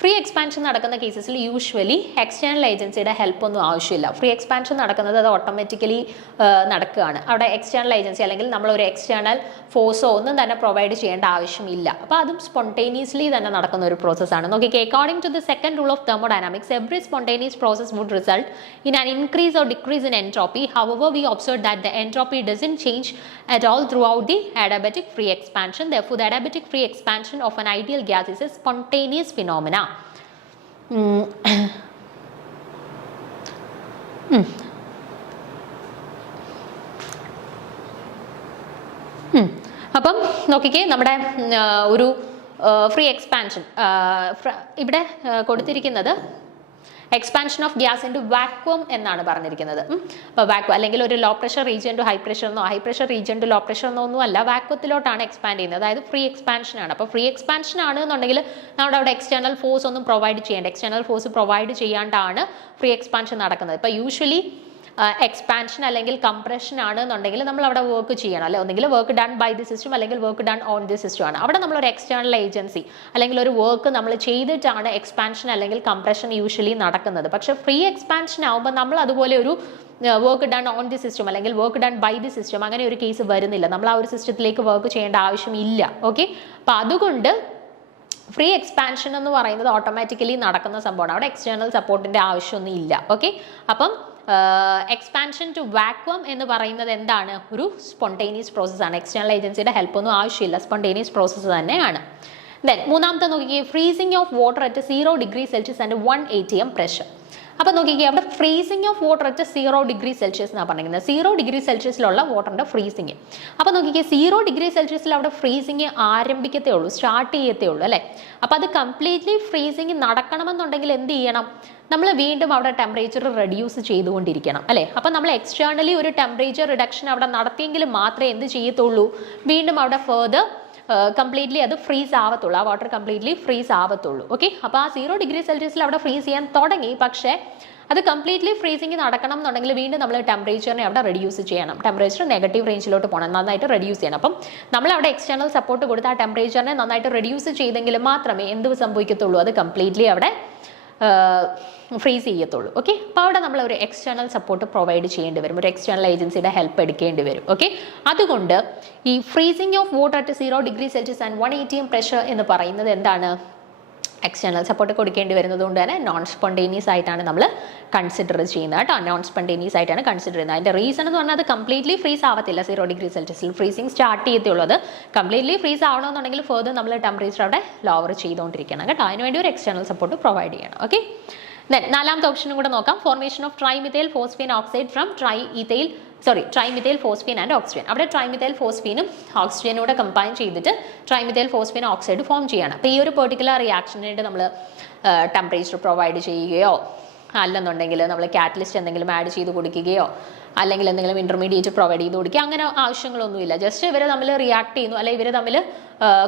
ഫ്രീ എക്സ്പാൻഷൻ നടക്കുന്ന കേസസിൽ യൂഷ്വലി എക്സ്റ്റേണൽ ഏജൻസിയുടെ ഹെൽപ്പ് ഒന്നും ആവശ്യമില്ല. ഫ്രീ എക്സ്പാൻഷൻ നടക്കുന്നത് അത് ഓട്ടോമാറ്റിക്കലി നടക്കുകയാണ്. അവിടെ എക്സ്റ്റേണൽ ഏജൻസി അല്ലെങ്കിൽ നമ്മളൊരു എക്സ്റ്റേണൽ ഫോഴ്സോ ഒന്നും തന്നെ പ്രൊവൈഡ് ചെയ്യേണ്ട ആവശ്യമില്ല. അപ്പോൾ അതും സ്പോണ്ടേനിയസ്ലി തന്നെ നടക്കുന്ന ഒരു പ്രോസസ്സാണ്. നോക്കിക്കേ, according to the second rule of thermodynamics every spontaneous process would result in an increase or decrease in entropy. However we observe that the entropy doesn't change at all throughout the adiabatic free expansion. Therefore, the adiabatic free expansion of an ideal gas is a spontaneous phenomena. അപ്പം നോക്കിക്കേ, നമ്മുടെ ഒരു free expansion ഇവിടെ കൊടുത്തിരിക്കുന്നത് expansion of gas into vacuum എന്നാണ് പറഞ്ഞിരിക്കുന്നത്. അപ്പോൾ vacuum അല്ലെങ്കിൽ ഒരു low pressure region to high pressure എന്നോ high pressure region to low pressure എന്നോ ഒന്നും അല്ല, വാക്വത്തിലോട്ടാണ് എക്സ്പാൻഡ് ചെയ്യുന്നത്. അതായത് ഫ്രീ എക്സ്പാൻഷൻ ആണ്. അപ്പോൾ ഫ്രീ എക്സ്പാൻഷൻ ആണ് എന്നുണ്ടെങ്കിൽ നമ്മുടെ അവിടെ എക്സ്റ്റേണൽ ഫോഴ്സ് ഒന്നും പ്രൊവൈഡ് ചെയ്യേണ്ട, എക്സ്റ്റേണൽ ഫോഴ്സ് പ്രൊവൈഡ് ചെയ്യാണ്ടാണ് ഫ്രീ എക്സ്പാൻഷൻ നടക്കുന്നത്. ഇപ്പോൾ യൂഷ്വലി എക്സ്പാൻഷൻ അല്ലെങ്കിൽ കംപ്രഷൻ ആണെന്നുണ്ടെങ്കിൽ നമ്മൾ അവിടെ വർക്ക് ചെയ്യണം അല്ലെ, ഒന്നെങ്കിൽ work done by the system അല്ലെങ്കിൽ work done on the system ആണ്. അവിടെ നമ്മളൊരു എക്സ്റ്റേണൽ ഏജൻസി അല്ലെങ്കിൽ ഒരു വർക്ക് നമ്മൾ ചെയ്തിട്ടാണ് എക്സ്പാൻഷൻ അല്ലെങ്കിൽ കംപ്രഷൻ യൂഷ്വലി നടക്കുന്നത്. പക്ഷെ ഫ്രീ എക്സ്പാൻഷൻ ആകുമ്പോൾ നമ്മൾ അതുപോലെ ഒരു work done on the system അല്ലെങ്കിൽ work done by the system അങ്ങനെ ഒരു കേസ് വരുന്നില്ല. നമ്മൾ ആ ഒരു സിസ്റ്റത്തിലേക്ക് വർക്ക് ചെയ്യേണ്ട ആവശ്യമില്ല. ഓക്കെ, അപ്പം അതുകൊണ്ട് ഫ്രീ എക്സ്പാൻഷൻ എന്ന് പറയുന്നത് ഓട്ടോമാറ്റിക്കലി നടക്കുന്ന സംഭവമാണ്. അവിടെ എക്സ്റ്റേണൽ സപ്പോർട്ടിന്റെ ആവശ്യമൊന്നും ഇല്ല. ഓക്കെ, അപ്പം എക്സ്പാൻഷൻ ടു വാക്വം എന്ന് പറയുന്നത് എന്താണ്? ഒരു സ്പോണ്ടേനിയസ് പ്രോസസ്സാണ്. എക്സ്റ്റേണൽ ഏജൻസിയുടെ ഹെൽപ്പൊന്നും ആവശ്യമില്ല, സ്പോണ്ടേനിയസ് പ്രോസസ്സ് തന്നെയാണ്. ദെൻ മൂന്നാമത്തെ നോക്കിക്കേ, freezing of water at 0 degree Celsius and 1 atm pressure. അപ്പൊ നോക്കിക്കേ, അവിടെ freezing of water at 0 degree Celsius എന്നാണ് പറഞ്ഞിരിക്കുന്നത്. 0 ഡിഗ്രി സെൽഷ്യസിലുള്ള വാട്ടറിന്റെ ഫ്രീസിങ്. അപ്പൊ നോക്കിക്കേ, 0 ഡിഗ്രി സെൽഷ്യസിൽ അവിടെ ഫ്രീസിങ് ആരംഭിക്കത്തേ ഉള്ളൂ, സ്റ്റാർട്ട് ചെയ്യത്തേ ഉള്ളൂ അല്ലെ. അപ്പൊ അത് കംപ്ലീറ്റ്ലി ഫ്രീസിങ് നടക്കണമെന്നുണ്ടെങ്കിൽ എന്ത് ചെയ്യണം? നമ്മൾ വീണ്ടും അവിടെ ടെമ്പറേച്ചർ റെഡ്യൂസ് ചെയ്തുകൊണ്ടിരിക്കണം അല്ലെ. അപ്പൊ നമ്മൾ എക്സ്റ്റേണലി ഒരു ടെമ്പറേച്ചർ റിഡക്ഷൻ അവിടെ നടത്തിയെങ്കിൽ മാത്രമേ എന്ത് ചെയ്യത്തുള്ളൂ? വീണ്ടും അവിടെ ഫെർദർ കംപ്ലീറ്റ്ലി അത് ഫ്രീസ് ആവത്തുള്ളൂ, ആ വാട്ടർ കംപ്ലീറ്റ്ലി ഫ്രീസ് ആവത്തുള്ളൂ. ഓക്കെ, അപ്പോൾ ആ 0 ഡിഗ്രി സെൽഷ്യസിൽ അവിടെ ഫ്രീസ് ചെയ്യാൻ തുടങ്ങി. പക്ഷേ അത് കംപ്ലീറ്റ്ലി ഫ്രീസിങ് നടക്കണം എന്നുണ്ടെങ്കിൽ വീണ്ടും നമ്മൾ ടെമ്പറേച്ചറിനെ അവിടെ റെഡ്യൂസ് ചെയ്യണം. ടെമ്പറേച്ചർ നെഗറ്റീവ് റേഞ്ചിലോട്ട് പോകണം, നന്നായിട്ട് റെഡ്യൂസ് ചെയ്യണം. അപ്പം നമ്മൾ അവിടെ എക്സ്റ്റേണൽ സപ്പോർട്ട് കൊടുത്ത് ആ ടെമ്പറേച്ചറിനെ നന്നായിട്ട് റെഡ്യൂസ് ചെയ്തെങ്കിൽ മാത്രമേ എന്ത് സംഭവിക്കത്തുള്ളൂ? അത് കംപ്ലീറ്റ്ലി അവിടെ ഫ്രീസ് ചെയ്യത്തുള്ളൂ. ഓക്കെ, അപ്പോൾ അവിടെ നമ്മൾ ഒരു എക്സ്റ്റേണൽ സപ്പോർട്ട് പ്രൊവൈഡ് ചെയ്യേണ്ടി വരും, ഒരു എക്സ്റ്റേണൽ ഏജൻസിയുടെ ഹെൽപ്പ് എടുക്കേണ്ടി വരും. ഓക്കെ, അതുകൊണ്ട് ഈ freezing of water at 0 degree Celsius and 1 atm pressure എന്ന് പറയുന്നത് എന്താണ്? എക്സ്റ്റേണൽ സപ്പോർട്ട് കൊടുക്കേണ്ടി വരുന്നത് കൊണ്ട് തന്നെ നോൺ സ്പോണ്ടേനിയസ് ആയിട്ടാണ് നമ്മൾ കൺസിഡർ ചെയ്യുന്നത് കേട്ടോ. നോൺ സ്പോണ്ടേനിയസ് ആയിട്ടാണ് കൺസിഡർ ചെയ്യുന്നത്. അതിന്റെ റീസൺ എന്ന് പറഞ്ഞാൽ അത് കംപ്ലീറ്റ്ലി ഫ്രീസ് ആവത്തില്ല. 0 ഡിഗ്രി സെൽഷ്യസിൽ ഫ്രീസിങ് സ്റ്റാർട്ട് ചെയ്യത്തുള്ളൂ. അത് കംപ്ലീറ്റ്ലി ഫ്രീസ് ആവണമെന്നുണ്ടെങ്കിൽ ഫെർദർ നമ്മൾ ടെമ്പറേച്ചർ അവിടെ ലോവർ ചെയ്തുകൊണ്ടിരിക്കണം കേട്ടോ. അതിനുവേണ്ടി ഒരു എക്സ്റ്റേണൽ സപ്പോർട്ട് പ്രൊവൈഡ് ചെയ്യണം. ഓക്കെ, ദെൻ നാലാമത്തെ ഓപ്ഷനും കൂടെ നോക്കാം. Formation of trimethyl phosphine oxide from trimethyl phosphine and oxygen. അവിടെ ട്രൈമിഥൈൽ ഫോസ്ഫീനും ഓക്സിജനും കൂടെ കമ്പൈൻ ചെയ്തിട്ട് ട്രൈമിഥൈൽ ഫോസ്ഫീൻ ഓക്സൈഡ് ഫോം ചെയ്യണം. അപ്പോൾ ഈ ഒരു പെർട്ടിക്കുലർ റിയാക്ഷനായിട്ട് നമ്മൾ ടെമ്പറേച്ചർ പ്രൊവൈഡ് ചെയ്യുകയോ അല്ലെന്നുണ്ടെങ്കിൽ നമ്മൾ കാറ്റലിസ്റ്റ് എന്തെങ്കിലും ആഡ് ചെയ്ത് കൊടുക്കുകയോ അല്ലെങ്കിൽ എന്തെങ്കിലും ഇന്റർമീഡിയറ്റ് പ്രൊവൈഡ് ചെയ്ത് കൊടുക്കുക, അങ്ങനെ ആവശ്യങ്ങളൊന്നുമില്ല. ജസ്റ്റ് ഇവർ തമ്മിൽ റിയാക്ട് ചെയ്യുന്നു അല്ലെങ്കിൽ ഇവർ തമ്മിൽ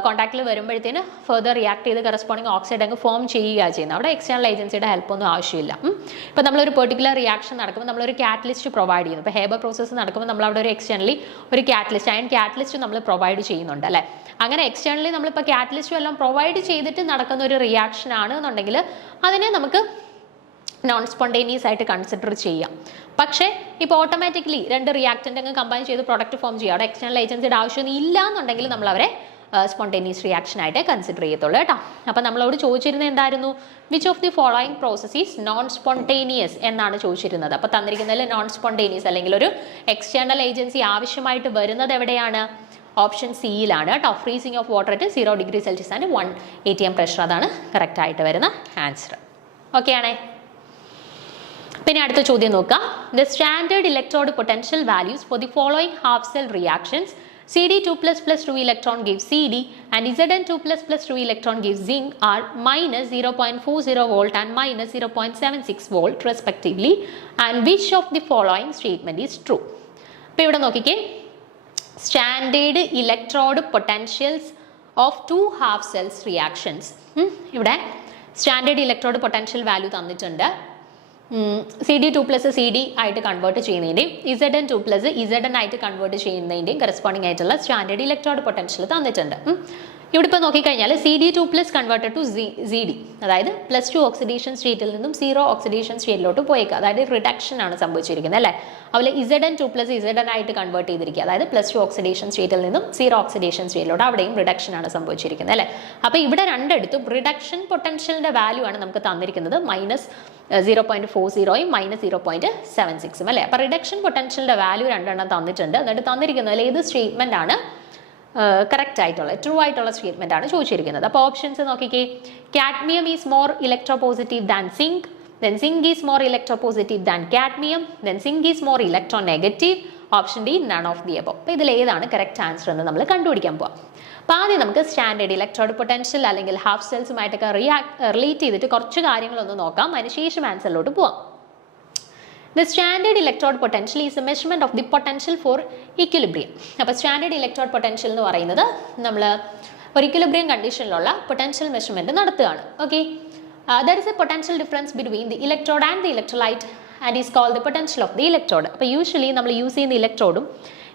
കോൺടാക്റ്റിൽ വരുമ്പോഴത്തേന് ഫെർദർ റിയാക്ട് ചെയ്ത് കറസ്പോണ്ടിങ് ഓക്സൈഡ് അങ്ങ് ഫോം ചെയ്യുക ചെയ്യുന്നത്. അവിടെ എക്സ്റ്റേണൽ ഏജൻസിയുടെ ഹെൽപ്പൊന്നും ആവശ്യമില്ല. ഇപ്പോൾ നമ്മളൊരു പെർട്ടിക്കുലർ റിയാക്ഷൻ നടക്കുമ്പോൾ നമ്മളൊരു കാറ്റലിസ്റ്റ് പ്രൊവൈഡ് ചെയ്യുന്നു. ഇപ്പോൾ ഹേബർ പ്രോസസ്സ് നടക്കുമ്പോൾ നമ്മൾ അവിടെ ഒരു എക്സ്റ്റേണലി ഒരു കാറ്റലിസ്റ്റ് അയൺ കാറ്റലിസ്റ്റ് നമ്മൾ പ്രൊവൈഡ് ചെയ്യുന്നുണ്ട് അല്ലേ. അങ്ങനെ എക്സ്റ്റേണലി നമ്മളിപ്പോൾ കാറ്റലിസ്റ്റും എല്ലാം പ്രൊവൈഡ് ചെയ്തിട്ട് നടക്കുന്ന ഒരു റിയാക്ഷൻ ആണെന്നുണ്ടെങ്കിൽ അതിനെ നമുക്ക് നോൺ സ്പോണ്ടേനിയസ് ആയിട്ട് കൺസിഡർ ചെയ്യാം. പക്ഷേ ഇപ്പോൾ ഓട്ടോമാറ്റിക്കലി രണ്ട് റിയാക്റ്റൻ്റ് അങ്ങ് കമ്പൈൻ ചെയ്ത് പ്രൊഡക്റ്റ് ഫോം ചെയ്യുക, അവിടെ എക്സ്റ്റേണൽ ഏജൻസിയുടെ ആവശ്യമൊന്നും ഇല്ല എന്നുണ്ടെങ്കിൽ നമ്മൾ അവരെ സ്പോണ്ടേനിയസ് റിയാക്ഷൻ ആയിട്ട് കൺസിഡർ ചെയ്യത്തുള്ളൂ കേട്ടോ. അപ്പം നമ്മളോട് ചോദിച്ചിരുന്നത് എന്തായിരുന്നു? Which of the following process is non spontaneous എന്നാണ് ചോദിച്ചിരുന്നത്. അപ്പോൾ തന്നിരിക്കുന്നതിൽ നോൺ സ്പോണ്ടേനിയസ് അല്ലെങ്കിൽ ഒരു എക്സ്റ്റേണൽ ഏജൻസി ആവശ്യമായിട്ട് വരുന്നത് എവിടെയാണ്? ഓപ്ഷൻ സിയിലാണ് കേട്ടോ. Freezing of water at 0 degree Celsius and 1 atm pressure, അതാണ് കറക്റ്റ് ആയിട്ട് വരുന്ന ആൻസർ. ഓക്കെ ആണേ. പിന്നെ അടുത്ത ചോദ്യം നോക്കാം. The standard electrode potential values for the following half cell reactions Cd2++ 2 electron gives Cd and Zn2++ 2 electron gives zinc are minus 0.40 volt and minus 0.76 volt respectively, and which of the following statement is true? അപ്പോൾ ഇവിടെ നോക്കിക്കേ, standard electrode potentials of 2 half cells reactions. ഇവിടെ standard electrode potential value തന്നിട്ടുണ്ട്. Cd2+ Cd ആയിട്ട് convert ചെയ്യുന്നതിൻ്റെയും Zn2+ Zn ആയിട്ട് convert ചെയ്യുന്നതിൻ്റെയും corresponding ആയിട്ടുള്ള standard electrode potential തന്നിട്ടുണ്ട്. ഇവിടെ ഇപ്പോൾ നോക്കിക്കഴിഞ്ഞാൽ Cd2+ കൺവേർട്ടഡ് ടു Zd, അതായത് +2 ഓക്സിഡേഷൻ സ്റ്റേറ്റിൽ നിന്നും 0 ഓക്സിഡേഷൻ സ്റ്റേറ്റിലോട്ട് പോയേക്കുക, അതായത് റിഡക്ഷൻ ആണ് സംഭവിച്ചിരിക്കുന്നത് അല്ലേ. അതുപോലെ Zn2+ Zn ആയിട്ട് കൺവേർട്ട് ചെയ്തിരിക്കുക, അതായത് +2 ഓക്സിഡേഷൻ സ്റ്റേറ്റിൽ നിന്നും 0 ഓക്സിഡേഷൻ സ്റ്റേറ്റിലോട്ട്, അവിടെയും റിഡക്ഷൻ ആണ് സംഭവിച്ചിരിക്കുന്നത് അല്ലേ. അപ്പോൾ ഇവിടെ രണ്ടിടത്തും റിഡക്ഷൻ പൊട്ടൻഷ്യലിന്റെ വാല്യൂ ആണ് നമുക്ക് തന്നിരിക്കുന്നത്, -0.40യും -0.76 അല്ലേ. അപ്പോൾ റിഡക്ഷൻ പൊട്ടൻഷ്യലിന്റെ വാല്യൂ രണ്ടെണ്ണം തന്നിട്ടുണ്ട്. എന്നിട്ട് തന്നിരിക്കുന്നതിൽ ഏത് സ്റ്റേറ്റ്മെന്റ് ആണ് കറക്റ്റ് ആയിട്ടുള്ള ട്രൂ ആയിട്ടുള്ള സ്റ്റേറ്റ്മെന്റ് ആണ് ചോദിച്ചിരിക്കുന്നത്. അപ്പോൾ ഓപ്ഷൻസ് നോക്കിക്കേ. Cadmium is more electropositive than zinc, then zinc is more electropositive than cadmium, then zinc is more electronegative. Option D none of the above. അപ്പോൾ ഇതിൽ ഏതാണ് കറക്റ്റ് ആൻസർ എന്ന് നമ്മൾ കണ്ടുപിടിക്കാൻ പോവാം. അപ്പോൾ ആദ്യം നമുക്ക് സ്റ്റാൻഡേർഡ് ഇലക്ട്രോഡ് പൊട്ടൻഷ്യൽ അല്ലെങ്കിൽ ഹാഫ് സെൽസുമായിട്ടൊക്കെ റിലേറ്റ് ചെയ്തിട്ട് കുറച്ച് കാര്യങ്ങളൊന്ന് നോക്കാം, അതിനുശേഷം ആൻസറിലോട്ട് പോവാം. The standard electrode potential is a measurement of the potential for equilibrium. അപ്പോൾ സ്റ്റാൻഡേർഡ് ഇലക്ട്രോഡ് പൊട്ടൻഷ്യൽ എന്ന് പറയുന്നത് നമ്മൾ ഒരു ഇക്വിലിബ്രിയം കണ്ടീഷനിലുള്ള പൊട്ടൻഷ്യൽ മെഷർമെന്റ് നടത്തുകയാണ്. Okay, there is a potential difference between the electrode and the electrolyte and is called the potential of the electrode. അപ്പോൾ usually നമ്മൾ use ചെയ്യുന്ന ഇലക്ട്രോഡും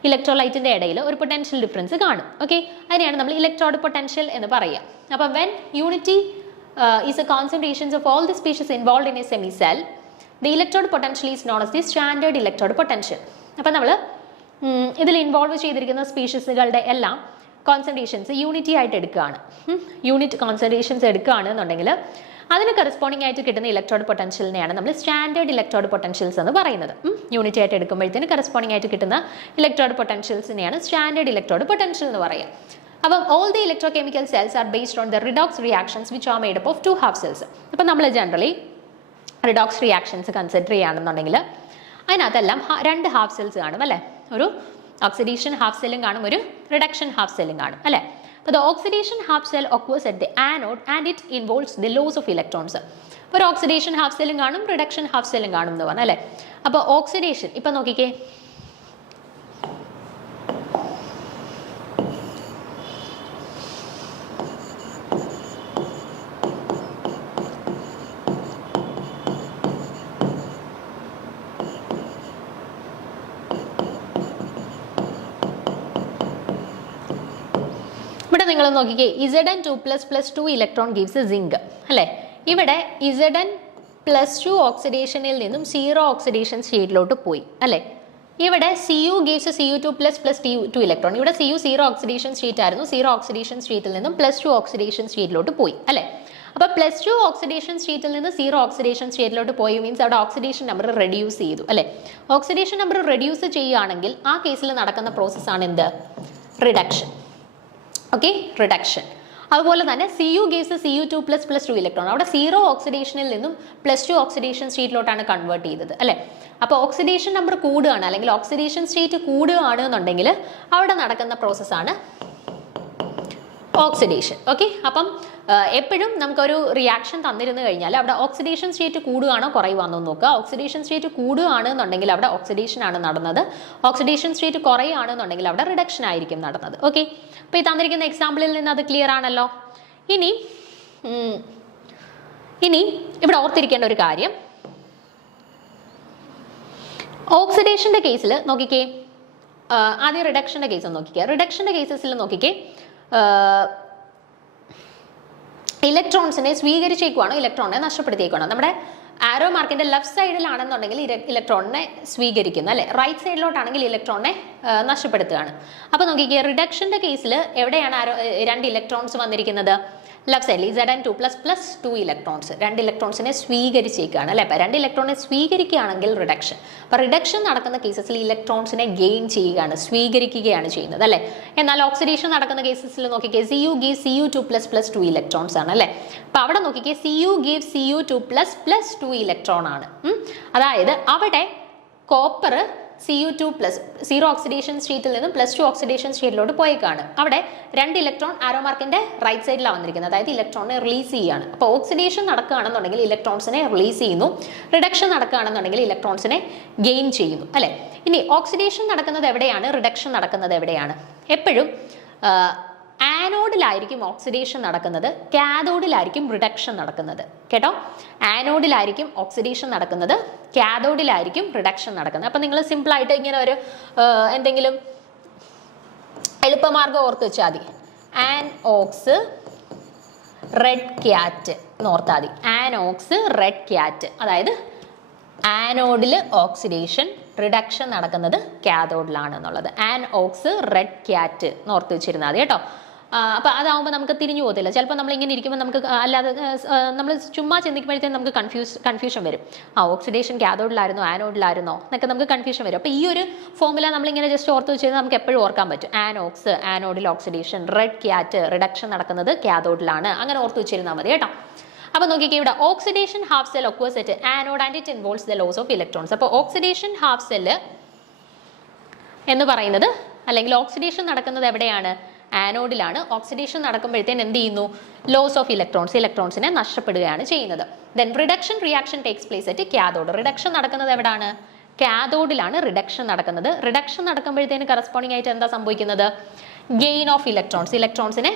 ഇലക്ട്രോലൈറ്റിൻ്റെ ഇടയിൽ ഒരു പൊട്ടൻഷ്യൽ ഡിഫറൻസ് കാണും. ഓക്കെ, അതിനെയാണ് നമ്മൾ ഇലക്ട്രോഡ് പൊട്ടൻഷ്യൽ എന്ന് പറയുക. അപ്പോൾ when unity is A concentrations of all the species involve in A semi cell, the electrode potential is known as the standard electrode potential. അപ്പോൾ നമ്മൾ ഇതിൽ ഇൻവോൾവ് ചെയ്തിരിക്കുന്ന സ്പീഷീസുകളുടെ എല്ലാം കോൺസെൻട്രേഷൻസ് യൂണിറ്റി ആയിട്ട് എടുക്കുകയാണ്. യൂണിറ്റ് കോൺസെൻട്രേഷൻസ് എടുക്കുകയാണെന്നുണ്ടെങ്കിൽ അതിന് കറസ്പോണ്ടിങ് ആയിട്ട് കിട്ടുന്ന ഇലക്ട്രോഡ് പൊട്ടൻഷ്യലിനെയാണ് നമ്മൾ സ്റ്റാൻഡേർഡ് ഇലക്ട്രോഡ് പൊട്ടൻഷ്യൽസ് എന്ന് പറയുന്നത്. യൂണിറ്റ് ആയിട്ട് എടുക്കുമ്പോഴത്തേന് കറസ്പോണ്ടിങ് ആയിട്ട് കിട്ടുന്ന ഇലക്ട്രോഡ് പൊട്ടൻഷ്യൽസിനെയാണ് സ്റ്റാൻഡേർഡ് ഇലക്ട്രോഡ് പൊട്ടൻഷ്യൽ എന്ന് പറയുക. അപ്പം all the electrochemical cells are based on the redox reactions which are made up of 2 half cells. അപ്പം നമ്മൾ ജനറലി റിഡോക്സ് റിയാക്ഷൻസ് കൺസിഡർ ചെയ്യുകയാണെന്നുണ്ടെങ്കിൽ അതിനകത്തെല്ലാം 2 ഹാഫ് സെൽസ് കാണും അല്ലേ. ഒരു ഓക്സിഡേഷൻ ഹാഫ് സെല്ലും കാണും, ഒരു റിഡക്ഷൻ ഹാഫ് സെല്ലും കാണും അല്ലേ. അപ്പോൾ the oxidation half cell occurs at the anode and it involves the loss of electrons. ഒരു ഓക്സിഡേഷൻ ഹാഫ് സെല്ലും കാണും, റിഡക്ഷൻ ഹാഫ് സെല്ലും കാണും എന്ന് പറഞ്ഞാൽ അല്ലേ. അപ്പോൾ ഓക്സിഡേഷൻ ഇപ്പം നോക്കിക്കേ, ഇവിടെ നിങ്ങൾ നോക്കിക്കേ, Zn2++2 ഇലക്ട്രോൺ ഗീവ്സ് സിങ്ക് അല്ലേ. ഇവിടെ Zn+2 ഓക്സിഡേഷനിൽ നിന്നും 0 ഓക്സിഡേഷൻ സ്റ്റേറ്റിലോട്ട് പോയി അല്ലേ. ഇവിടെ Cu ഗീവ്സ് Cu2++2 ഇലക്ട്രോൺ. ഇവിടെ Cu 0 ഓക്സിഡേഷൻ സ്റ്റേറ്റ് ആയിരുന്നു, 0 ഓക്സിഡേഷൻ സ്റ്റേറ്റിൽ നിന്നും +2 ഓക്സിഡേഷൻ സ്റ്റേറ്റിലോട്ട് പോയി അല്ലേ. അപ്പോൾ +2 ഓക്സിഡേഷൻ സ്റ്റേറ്റിൽ നിന്ന് 0 ഓക്സിഡേഷൻ സ്റ്റേറ്റിലോട്ട് പോയി മീൻസ് അവിടെ ഓക്സിഡേഷൻ നമ്പർ റെഡ്യൂസ് ചെയ്തു അല്ലേ. ഓക്സിഡേഷൻ നമ്പർ റെഡ്യൂസ് ചെയ്യുകയാണെങ്കിൽ ആ കേസിൽ നടക്കുന്ന പ്രോസസ്സാണ് എന്ത്, റിഡക്ഷൻ. Okay, reduction. അതുപോലെ തന്നെ Cu ഗീവ്സ് Cu2++2 ഇലക്ട്രോൺ. അവിടെ 0 ഓക്സിഡേഷനിൽ നിന്നും +2 ഓക്സിഡേഷൻ സ്റ്റേറ്റിലോട്ടാണ് കൺവേർട്ട് ചെയ്തത് അല്ലേ. അപ്പോൾ ഓക്സിഡേഷൻ നമ്പർ കൂടുകയാണ് അല്ലെങ്കിൽ ഓക്സിഡേഷൻ സ്റ്റേറ്റ് കൂടുകയാണ് എന്നുണ്ടെങ്കിൽ അവിടെ നടക്കുന്ന പ്രോസസ്സാണ് ഓക്സിഡേഷൻ. ഓക്കെ, അപ്പം എപ്പോഴും നമുക്കൊരു റിയാക്ഷൻ തന്നിരുന്നു കഴിഞ്ഞാൽ അവിടെ ഓക്സിഡേഷൻ സ്റ്റേറ്റ് കൂടുകയാണോ കുറയുവാണോ നോക്കുക. ഓക്സിഡേഷൻ സ്റ്റേറ്റ് കൂടുകയാണെന്നുണ്ടെങ്കിൽ അവിടെ ഓക്സിഡേഷൻ ആണ് നടന്നത്, ഓക്സിഡേഷൻ സ്റ്റേറ്റ് കുറയുകയാണെന്നുണ്ടെങ്കിൽ അവിടെ റിഡക്ഷൻ ആയിരിക്കും നടന്നത്. ഓക്കെ, അപ്പോൾ ഈ തന്നിരിക്കുന്ന എക്സാമ്പിളിൽ നിന്ന് അത് ക്ലിയർ ആണല്ലോ. ഇനി ഇവിടെ ഓർത്തിരിക്കേണ്ട ഒരു കാര്യം, ഓക്സിഡേഷന്റെ കേസിൽ നോക്കിക്കേ, ആദ്യം റിഡക്ഷന്റെ കേസ് നോക്കിക്കേ. റിഡക്ഷന്റെ കേസസിൽ നോക്കിക്കേ, ഇലക്ട്രോൺസിനെ സ്വീകരിച്ചേക്കുവാണോ ഇലക്ട്രോണിനെ നഷ്ടപ്പെടുത്തിയേക്കുവാണോ. നമ്മുടെ ആരോ മാർക്കിന്റെ ലെഫ്റ്റ് സൈഡിലാണെന്നുണ്ടെങ്കിൽ ഇലക്ട്രോണിനെ സ്വീകരിക്കുന്നു അല്ലെ, റൈറ്റ് സൈഡിലോട്ടാണെങ്കിൽ ഇലക്ട്രോണിനെ നഷ്ടപ്പെടുത്തുകയാണ്. അപ്പൊ നോക്കിക്കേ, റിഡക്ഷന്റെ കേസിൽ എവിടെയാണ് 2 ഇലക്ട്രോൺസ് വന്നിരിക്കുന്നത്, ലെഫ്റ്റ് സൈഡിൽ Zn2++2 ഇലക്ട്രോൺസ് 2 ഇലക്ട്രോൺസിനെ സ്വീകരിച്ചേക്കാണ് അല്ലെ. അപ്പൊ 2 ഇലക്ട്രോണിനെ സ്വീകരിക്കുകയാണെങ്കിൽ റിഡക്ഷൻ. അപ്പൊ റിഡക്ഷൻ നടക്കുന്ന കേസസിൽ ഇലക്ട്രോൺസിനെ ഗെയിൻ ചെയ്യുകയാണ്, സ്വീകരിക്കുകയാണ് ചെയ്യുന്നത് അല്ലെ. എന്നാൽ ഓക്സിഡേഷൻ നടക്കുന്ന കേസസിൽ നോക്കിക്കേ, Cu ഗീവ്സ് Cu2++2 ഇലക്ട്രോൺസ് ആണ് അല്ലെ. അപ്പൊ അവിടെ നോക്കിക്കേ, Cu ഗീവ്സ് Cu2++2 ഇലക്ട്രോൺ ആണ്. അതായത് അവിടെ കോപ്പർ Cu2+, 0 ഓക്സിഡേഷൻ സ്റ്റേറ്റിൽ നിന്നും +2 ഓക്സിഡേഷൻ സ്റ്റേറ്റിലോട്ട് പോയേക്കാണ്. അവിടെ 2 ഇലക്ട്രോൺ ആരോ മാർക്കിന്റെ റൈറ്റ് സൈഡിലാണ് വന്നിരിക്കുന്നത്, അതായത് ഇലക്ട്രോണിനെ റിലീസ് ചെയ്യുകയാണ്. അപ്പോൾ ഓക്സിഡേഷൻ നടക്കുകയാണെന്നുണ്ടെങ്കിൽ ഇലക്ട്രോൺസിനെ റിലീസ് ചെയ്യുന്നു, റിഡക്ഷൻ നടക്കുകയാണെന്നുണ്ടെങ്കിൽ ഇലക്ട്രോൺസിനെ ഗെയിൻ ചെയ്യുന്നു അല്ലെ. ഇനി ഓക്സിഡേഷൻ നടക്കുന്നത് എവിടെയാണ്, റിഡക്ഷൻ നടക്കുന്നത് എവിടെയാണ്? എപ്പോഴും ആനോഡിലായിരിക്കും ഓക്സിഡേഷൻ നടക്കുന്നത്, കാഥോഡിലായിരിക്കും റിഡക്ഷൻ നടക്കുന്നത്. കേട്ടോ, ആനോഡിലായിരിക്കും ഓക്സിഡേഷൻ നടക്കുന്നത്, കാഥോഡിലായിരിക്കും റിഡക്ഷൻ നടക്കുന്നത്. അപ്പം നിങ്ങൾ സിമ്പിളായിട്ട് ഇങ്ങനെ ഒരു എന്തെങ്കിലും എളുപ്പമാർഗം ഓർത്ത് വെച്ചാൽ മതി. ആൻഓക്സ് റെഡ് ക്യാറ്റ് എന്നോർത്താൽ മതി. ആൻഓക്സ് റെഡ് ക്യാറ്റ്, അതായത് ആനോഡിൽ ഓക്സിഡേഷൻ, റിഡക്ഷൻ നടക്കുന്നത് കാഥോഡിലാണ് എന്നുള്ളത്. ആൻഓക്സ് റെഡ് ക്യാറ്റ് എന്നോർത്ത് വെച്ചിരുന്നാൽ മതി കേട്ടോ. അപ്പോൾ അതാവുമ്പോൾ നമുക്ക് തിരിഞ്ഞു പോകത്തില്ല. ചിലപ്പോൾ നമ്മളിങ്ങനെ ഇരിക്കുമ്പോൾ നമുക്ക് അല്ലാതെ നമ്മൾ ചുമ്മാ ചിന്തിക്കുമ്പോഴത്തേക്കും നമുക്ക് കൺഫ്യൂഷൻ വരും. ഓക്സിഡേഷൻ കാഥോഡിലായിരുന്നോ ആനോഡിലായിരുന്നോ എന്നൊക്കെ നമുക്ക് കൺഫ്യൂഷൻ വരും. അപ്പോൾ ഈ ഒരു ഫോമുല നമ്മളിങ്ങനെ ജസ്റ്റ് ഓർത്ത് വെച്ച് നമുക്ക് എപ്പോഴും ഓർക്കാൻ പറ്റും. ആനോക്സ് ആനോഡിൽ ഓക്സിഡേഷൻ, റെഡ് ക്യാറ്റ് റിഡക്ഷൻ നടക്കുന്നത് കാഥോഡിലാണ്, അങ്ങനെ ഓർത്ത് വെച്ചിരുന്നാൽ മതി കേട്ടോ. അപ്പോൾ നോക്കിക്കേ, ഇവിടെ oxidation half cell occurs at anode and it involves the loss of electrons. അപ്പോൾ ഓക്സിഡേഷൻ ഹാഫ് സെല്ല് എന്ന് പറയുന്നത് അല്ലെങ്കിൽ ഓക്സിഡേഷൻ നടക്കുന്നത് എവിടെയാണ്, ആനോഡിലാണ്. ഓക്സിഡേഷൻ നടക്കുമ്പോഴത്തേന് എന്ത് ചെയ്യുന്നു, ലോസ് ഓഫ് ഇലക്ട്രോൺസ്, ഇലക്ട്രോൺസിനെ നഷ്ടപ്പെടുകയാണ് ചെയ്യുന്നത്. Then reduction reaction takes place at cathode. Reduction നടക്കുന്നത് എവിടെയാണ്, കാഥോഡിലാണ് റിഡക്ഷൻ നടക്കുന്നത്. റിഡക്ഷൻ നടക്കുമ്പോഴത്തേന് കറസ്പോണ്ടിങ് ആയിട്ട് എന്താ സംഭവിക്കുന്നത്, ഗെയിൻ ഓഫ് ഇലക്ട്രോൺസ്, ഇലക്ട്രോൺസിനെ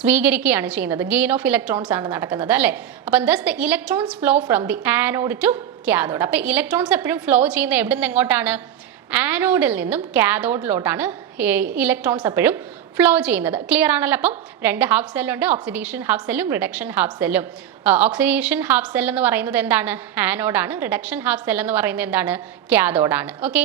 സ്വീകരിക്കുകയാണ് ചെയ്യുന്നത്. ഗെയിൻ ഓഫ് ഇലക്ട്രോൺസ് ആണ് നടക്കുന്നത് അല്ലേ. അപ്പം thus the electrons flow from the anode to cathode. അപ്പം ഇലക്ട്രോൺസ് എപ്പോഴും ഫ്ലോ ചെയ്യുന്ന എവിടെ നിന്ന് എങ്ങോട്ടാണ്? ആനോഡിൽ നിന്നും കാഥോഡിലോട്ടാണ് ഇലക്ട്രോൺസ് എപ്പോഴും ഫ്ലോ ചെയ്യുന്നത്. ക്ലിയർ ആണല്ലോ. അപ്പം രണ്ട് ഹാഫ് സെല്ലുണ്ട്, ഓക്സിഡേഷൻ ഹാഫ് സെല്ലും റിഡക്ഷൻ ഹാഫ് സെല്ലും. ഓക്സിഡേഷൻ ഹാഫ് സെൽ എന്ന് പറയുന്നത് എന്താണ്? ആനോഡാണ്. റിഡക്ഷൻ ഹാഫ് സെൽ എന്ന് പറയുന്നത് എന്താണ്? കാഥോഡാണ്. ഓക്കെ.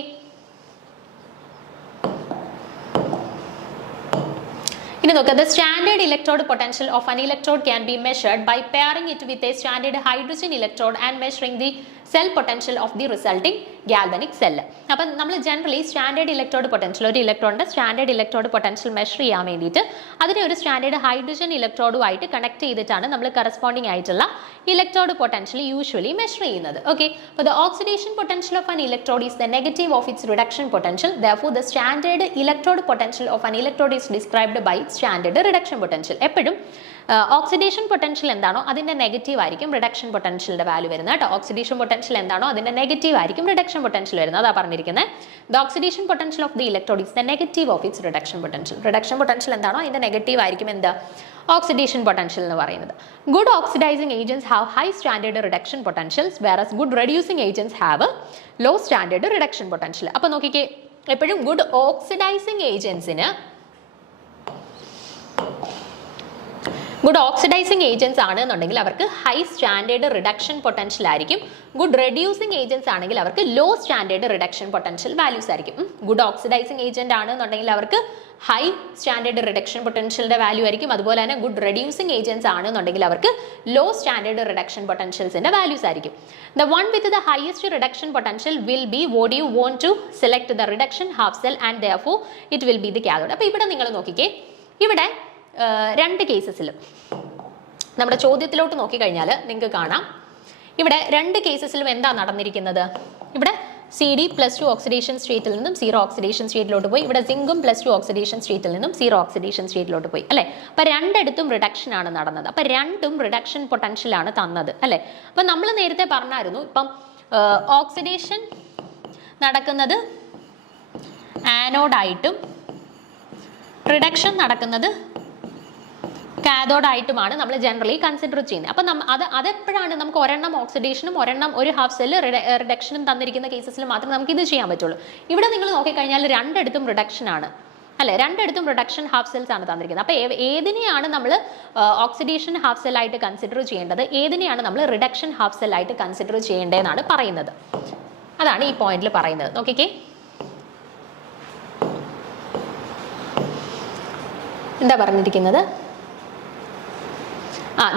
ഇനി നോക്കുക, the standard electrode potential of an electrode can be measured by pairing it with a standard hydrogen electrode and measuring the cell potential of the resulting galvanic cell. അപ്പം നമ്മൾ generally standard electrode potential, ഒരു ഇലക്ട്രോണിന്റെ standard electrode potential measure ചെയ്യാൻ വേണ്ടിയിട്ട് അതിനെ ഒരു standard hydrogen ഇലക്ട്രോഡുമായിട്ട് connect ചെയ്തിട്ടാണ് നമ്മൾ കറസ്പോണ്ടിങ് ആയിട്ടുള്ള ഇലക്ട്രോഡ് പൊട്ടൻഷ്യൽ യൂഷ്വലി മെഷർ ചെയ്യുന്നത്. ഓക്കെ. അപ്പോൾ the oxidation potential of an electrode is the negative of its reduction potential. Therefore, the standard electrode potential of an electrode is described by standard reduction potential. എപ്പോഴും oxidation potential എന്താണോ അതിന്റെ negative ആയിരിക്കും reduction പൊട്ടൻഷ്യലിന്റെ value വരുന്നത് കേട്ടോ. Oxidation potential എന്താണോ അതിന്റെ negative ആയിരിക്കും റിഡക്ഷൻ പൊട്ടൻഷ്യൽ വരുന്നത്. അതാ പറഞ്ഞിരിക്കുന്നത്. The oxidation potential of the electrode is the negative of its reduction potential. Reduction potential എന്താണോ അതിന്റെ നെഗറ്റീവ് ആയിരിക്കും എന്ത്? ഓക്സിഡേഷൻ പൊട്ടൻഷ്യൽ എന്ന് പറയുന്നത്. Good oxidising agents have high standard reduction potentials, whereas good reducing agents have low standard reduction potential. അപ്പൊ നോക്കിക്കേ, എപ്പോഴും good oxidising ഏജൻസിന് ഗുഡ് ഓക്സിഡൈസിങ് ഏജൻസ് ആണ് എന്നുണ്ടെങ്കിൽ അവർക്ക് ഹൈ സ്റ്റാൻഡേർഡ് റിഡക്ഷൻ പൊട്ടൻഷ്യൽ ആയിരിക്കും. ഗുഡ് റെഡ്യൂസിങ് ഏജൻസ് ആണെങ്കിൽ അവർക്ക് low standard reduction potential values ആയിരിക്കും. ഗുഡ് ഓക്സിഡൈസിങ് ഏജന്റ് ആണ് എന്നുണ്ടെങ്കിൽ അവർക്ക് ഹൈ സ്റ്റാൻഡേർഡ് റിഡക്ഷൻ പൊട്ടൻഷ്യലിന്റെ വാല്യൂ ആയിരിക്കും. അതുപോലെ തന്നെ ഗുഡ് റെഡ്യൂസിങ് ഏജൻസ് ആണ് എന്നുണ്ടെങ്കിൽ അവർക്ക് ലോ സ്റ്റാൻഡേർഡ് റിഡക്ഷൻ പൊട്ടൻഷ്യൽസിന്റെ വാല്യൂസ് ആയിരിക്കും. The one with the highest reduction potential will be what you want to select the reduction half cell and therefore it will be the cathode. അപ്പോൾ ഇവിടെ നിങ്ങൾ നോക്കിക്കേ, ഇവിടെ രണ്ട് കേസസിലും നമ്മുടെ ചോദ്യത്തിലോട്ട് നോക്കിക്കഴിഞ്ഞാൽ നിങ്ങൾക്ക് കാണാം ഇവിടെ രണ്ട് കേസസിലും എന്താ നടന്നിരിക്കുന്നത്. ഇവിടെ CD +2 ഓക്സിഡേഷൻ സ്റ്റേറ്റിൽ നിന്നും 0 ഓക്സിഡേഷൻ സ്റ്റേറ്റിലോട്ട് പോയി. ഇവിടെ സിങ്കും +2 ഓക്സിഡേഷൻ സ്റ്റേറ്റിൽ നിന്നും 0 ഓക്സിഡേഷൻ സ്റ്റേറ്റിലോട്ട് പോയി അല്ലേ. അപ്പൊ രണ്ടിടത്തും റിഡക്ഷൻ ആണ് നടന്നത്. അപ്പൊ രണ്ടും റിഡക്ഷൻ പൊട്ടൻഷ്യൽ ആണ് തന്നത് അല്ലേ. അപ്പൊ നമ്മൾ നേരത്തെ പറഞ്ഞായിരുന്നു, ഇപ്പം ഓക്സിഡേഷൻ നടക്കുന്നത് ആനോഡായിട്ടും റിഡക്ഷൻ നടക്കുന്നത് കാഥോഡായിട്ടുമാണ് നമ്മൾ ജനറലി കൺസിഡർ ചെയ്യുന്നത്. അപ്പം അതെപ്പോഴാണ് നമുക്ക് ഒരെണ്ണം ഓക്സിഡേഷനും ഒരെണ്ണം ഒരു ഹാഫ് സെല്ല് റിഡക്ഷനും തന്നിരിക്കുന്ന കേസസിൽ മാത്രമേ നമുക്ക് ഇത് ചെയ്യാൻ പറ്റുള്ളൂ. ഇവിടെ നിങ്ങൾ നോക്കിക്കഴിഞ്ഞാൽ രണ്ടിടത്തും റിഡക്ഷൻ ആണ് അല്ലെ, രണ്ടിടത്തും റിഡക്ഷൻ ഹാഫ് സെൽസ് ആണ് തന്നിരിക്കുന്നത്. അപ്പോൾ ഏതിനെയാണ് നമ്മൾ ഓക്സിഡേഷൻ ഹാഫ് സെൽ ആയിട്ട് കൺസിഡർ ചെയ്യേണ്ടത്, ഏതിനെയാണ് നമ്മൾ റിഡക്ഷൻ ഹാഫ് സെൽ ആയിട്ട് കൺസിഡർ ചെയ്യേണ്ടതെന്നാണ് പറയുന്നത്. അതാണ് ഈ പോയിന്റിൽ പറയുന്നത്. നോക്കിക്കേ, എന്താ പറഞ്ഞിരിക്കുന്നത്?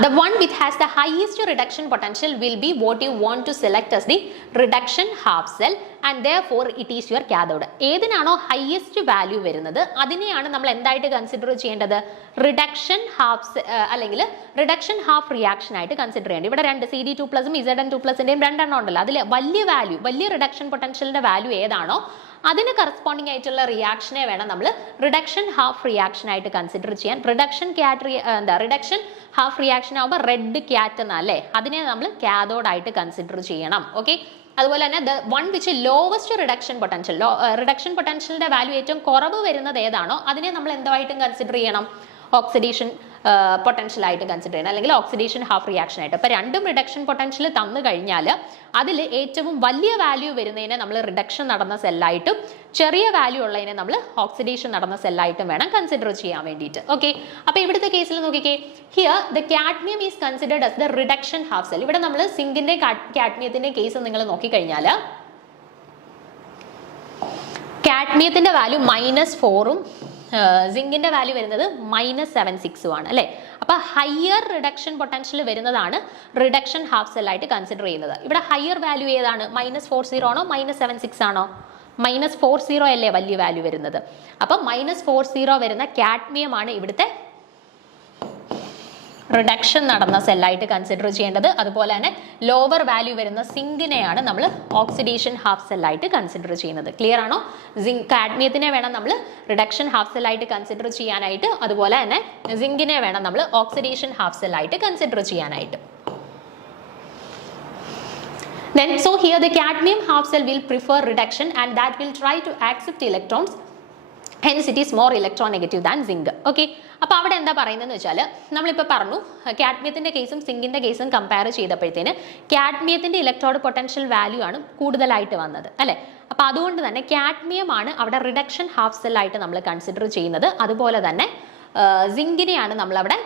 The one which has the highest reduction potential will be what you want to select as the reduction half cell and therefore it is your cathode. ഏതിനാണോ ഹയസ്റ്റ് വാല്യൂ വരുന്നത് അതിനെയാണ് നമ്മൾ എന്തായിട്ട് കൺസിഡർ ചെയ്യേണ്ടത്? റിഡക്ഷൻ ഹാഫ് അല്ലെങ്കിൽ reduction half reaction ആയിട്ട് consider ചെയ്യേണ്ടത്. ഇവിടെ രണ്ട് CD2+ ZN2+ന്റെയും രണ്ടെണ്ണം ഉണ്ടല്ലോ. അതിൽ വലിയ വാല്യൂ, വലിയ റിഡക്ഷൻ പൊട്ടൻഷ്യലിന്റെ വാല്യൂ ഏതാണോ അതിന് കറസ്പോണ്ടിങ് ആയിട്ടുള്ള റിയാക്ഷനെ വേണം നമ്മൾ റിഡക്ഷൻ ഹാഫ് റിയാക്ഷൻ ആയിട്ട് കൺസിഡർ ചെയ്യാൻ. റിഡക്ഷൻ ഹാഫ് റിയാക്ഷൻ ആകുമ്പോൾ റെഡ് ക്യാറ്റ് എന്നല്ലേ, അതിനെ നമ്മൾ കാഥോഡ് ആയിട്ട് കൺസിഡർ ചെയ്യണം. ഓക്കെ. അതുപോലെ തന്നെ the one which lowest reduction potential, reduction പൊട്ടൻഷ്യലിന്റെ വാല്യൂ ഏറ്റവും കുറവ് വരുന്നത് ഏതാണോ അതിനെ നമ്മൾ എന്തായിട്ടും കൺസിഡർ ചെയ്യണം? ഓക്സിഡേഷൻ പൊട്ടൻഷ്യൽ ആയിട്ട് കൺസിഡർ ചെയ്യണം, അല്ലെങ്കിൽ ഓക്സിഡേഷൻ ഹാഫ് റിയാക്ഷൻ ആയിട്ട്. അപ്പോൾ രണ്ടും റിഡക്ഷൻ പൊട്ടൻഷ്യൽ തന്നു കഴിഞ്ഞാൽ അതിൽ ഏറ്റവും വലിയ വാല്യൂ വരുന്നതിനെ നമ്മൾ റിഡക്ഷൻ നടന്ന സെല്ലായിട്ടും ചെറിയ വാല്യൂ ഉള്ളതിനെ നമ്മൾ ഓക്സിഡേഷൻ നടന്ന സെല്ലായിട്ടും വേണം കൺസിഡർ ചെയ്യാൻ വേണ്ടിയിട്ട്. ഓക്കെ. അപ്പോൾ ഇവിടുത്തെ കേസിൽ നോക്കിക്കേ, here the cadmium is considered as the reduction half cell. ഇവിടെ നമ്മൾ സിങ്കിന്റെ കാഡ്മിയത്തിന്റെ കേസ് നിങ്ങൾ നോക്കിക്കഴിഞ്ഞാൽ കാഡ്മിയത്തിന്റെ വാല്യൂ -4ഉം സിങ്കിന്റെ വാല്യൂ വരുന്നത് -76 ആണ് അല്ലേ. അപ്പൊ ഹയർ റിഡക്ഷൻ പൊട്ടൻഷ്യൽ വരുന്നതാണ് റിഡക്ഷൻ ഹാഫ് സെൽ ആയിട്ട് കൺസിഡർ ചെയ്യുന്നത്. ഇവിടെ ഹയർ വാല്യൂ ഏതാണ്? -40 ആണോ -76 ആണോ? -40 അല്ലേ വലിയ വാല്യൂ വരുന്നത്. അപ്പൊ -40 വരുന്ന കാഡ്മിയം ആണ് ഇവിടുത്തെ റിഡക്ഷൻ നടന്ന സെല്ലായിട്ട് കൺസിഡർ ചെയ്യേണ്ടത്. അതുപോലെ തന്നെ ലോവർ വാല്യൂ വരുന്ന സിങ്കിനെയാണ് നമ്മൾ ഓക്സിഡേഷൻ ഹാഫ് സെല്ലായിട്ട് കൺസിഡർ ചെയ്യുന്നത്. ക്ലിയർ ആണോ? കാഡ്മിയത്തിനെ വേണം നമ്മൾ റിഡക്ഷൻ ഹാഫ് സെല്ലായിട്ട് കൺസിഡർ ചെയ്യാനായിട്ട്, അതുപോലെ തന്നെ സിങ്കിനെ വേണം നമ്മൾ ഓക്സിഡേഷൻ ഹാഫ് സെല്ലായിട്ട് കൺസിഡർ ചെയ്യാനായിട്ട്. Then so here the cadmium half cell will prefer reduction and that will try to accept electrons hence it is more electronegative than zinc. Okay, അപ്പോൾ അവിടെ എന്താ പറയുന്നതെന്ന് വെച്ചാൽ നമ്മളിപ്പോൾ പറഞ്ഞു കാഡ്മിയത്തിൻ്റെ കേസും സിങ്കിൻ്റെ കേസും കമ്പയർ ചെയ്തപ്പോഴത്തേന് കാഡ്മിയത്തിൻ്റെ ഇലക്ട്രോഡ് പൊട്ടൻഷ്യൽ വാല്യൂ ആണ് കൂടുതലായിട്ട് വന്നത് അല്ലേ. അപ്പോൾ അതുകൊണ്ട് തന്നെ കാഡ്മിയമാണ് അവിടെ റിഡക്ഷൻ ഹാഫ് സെല്ലായിട്ട് നമ്മൾ കൺസിഡർ ചെയ്യുന്നത്. അതുപോലെ തന്നെ സിങ്കിനെയാണ് നമ്മളവിടെ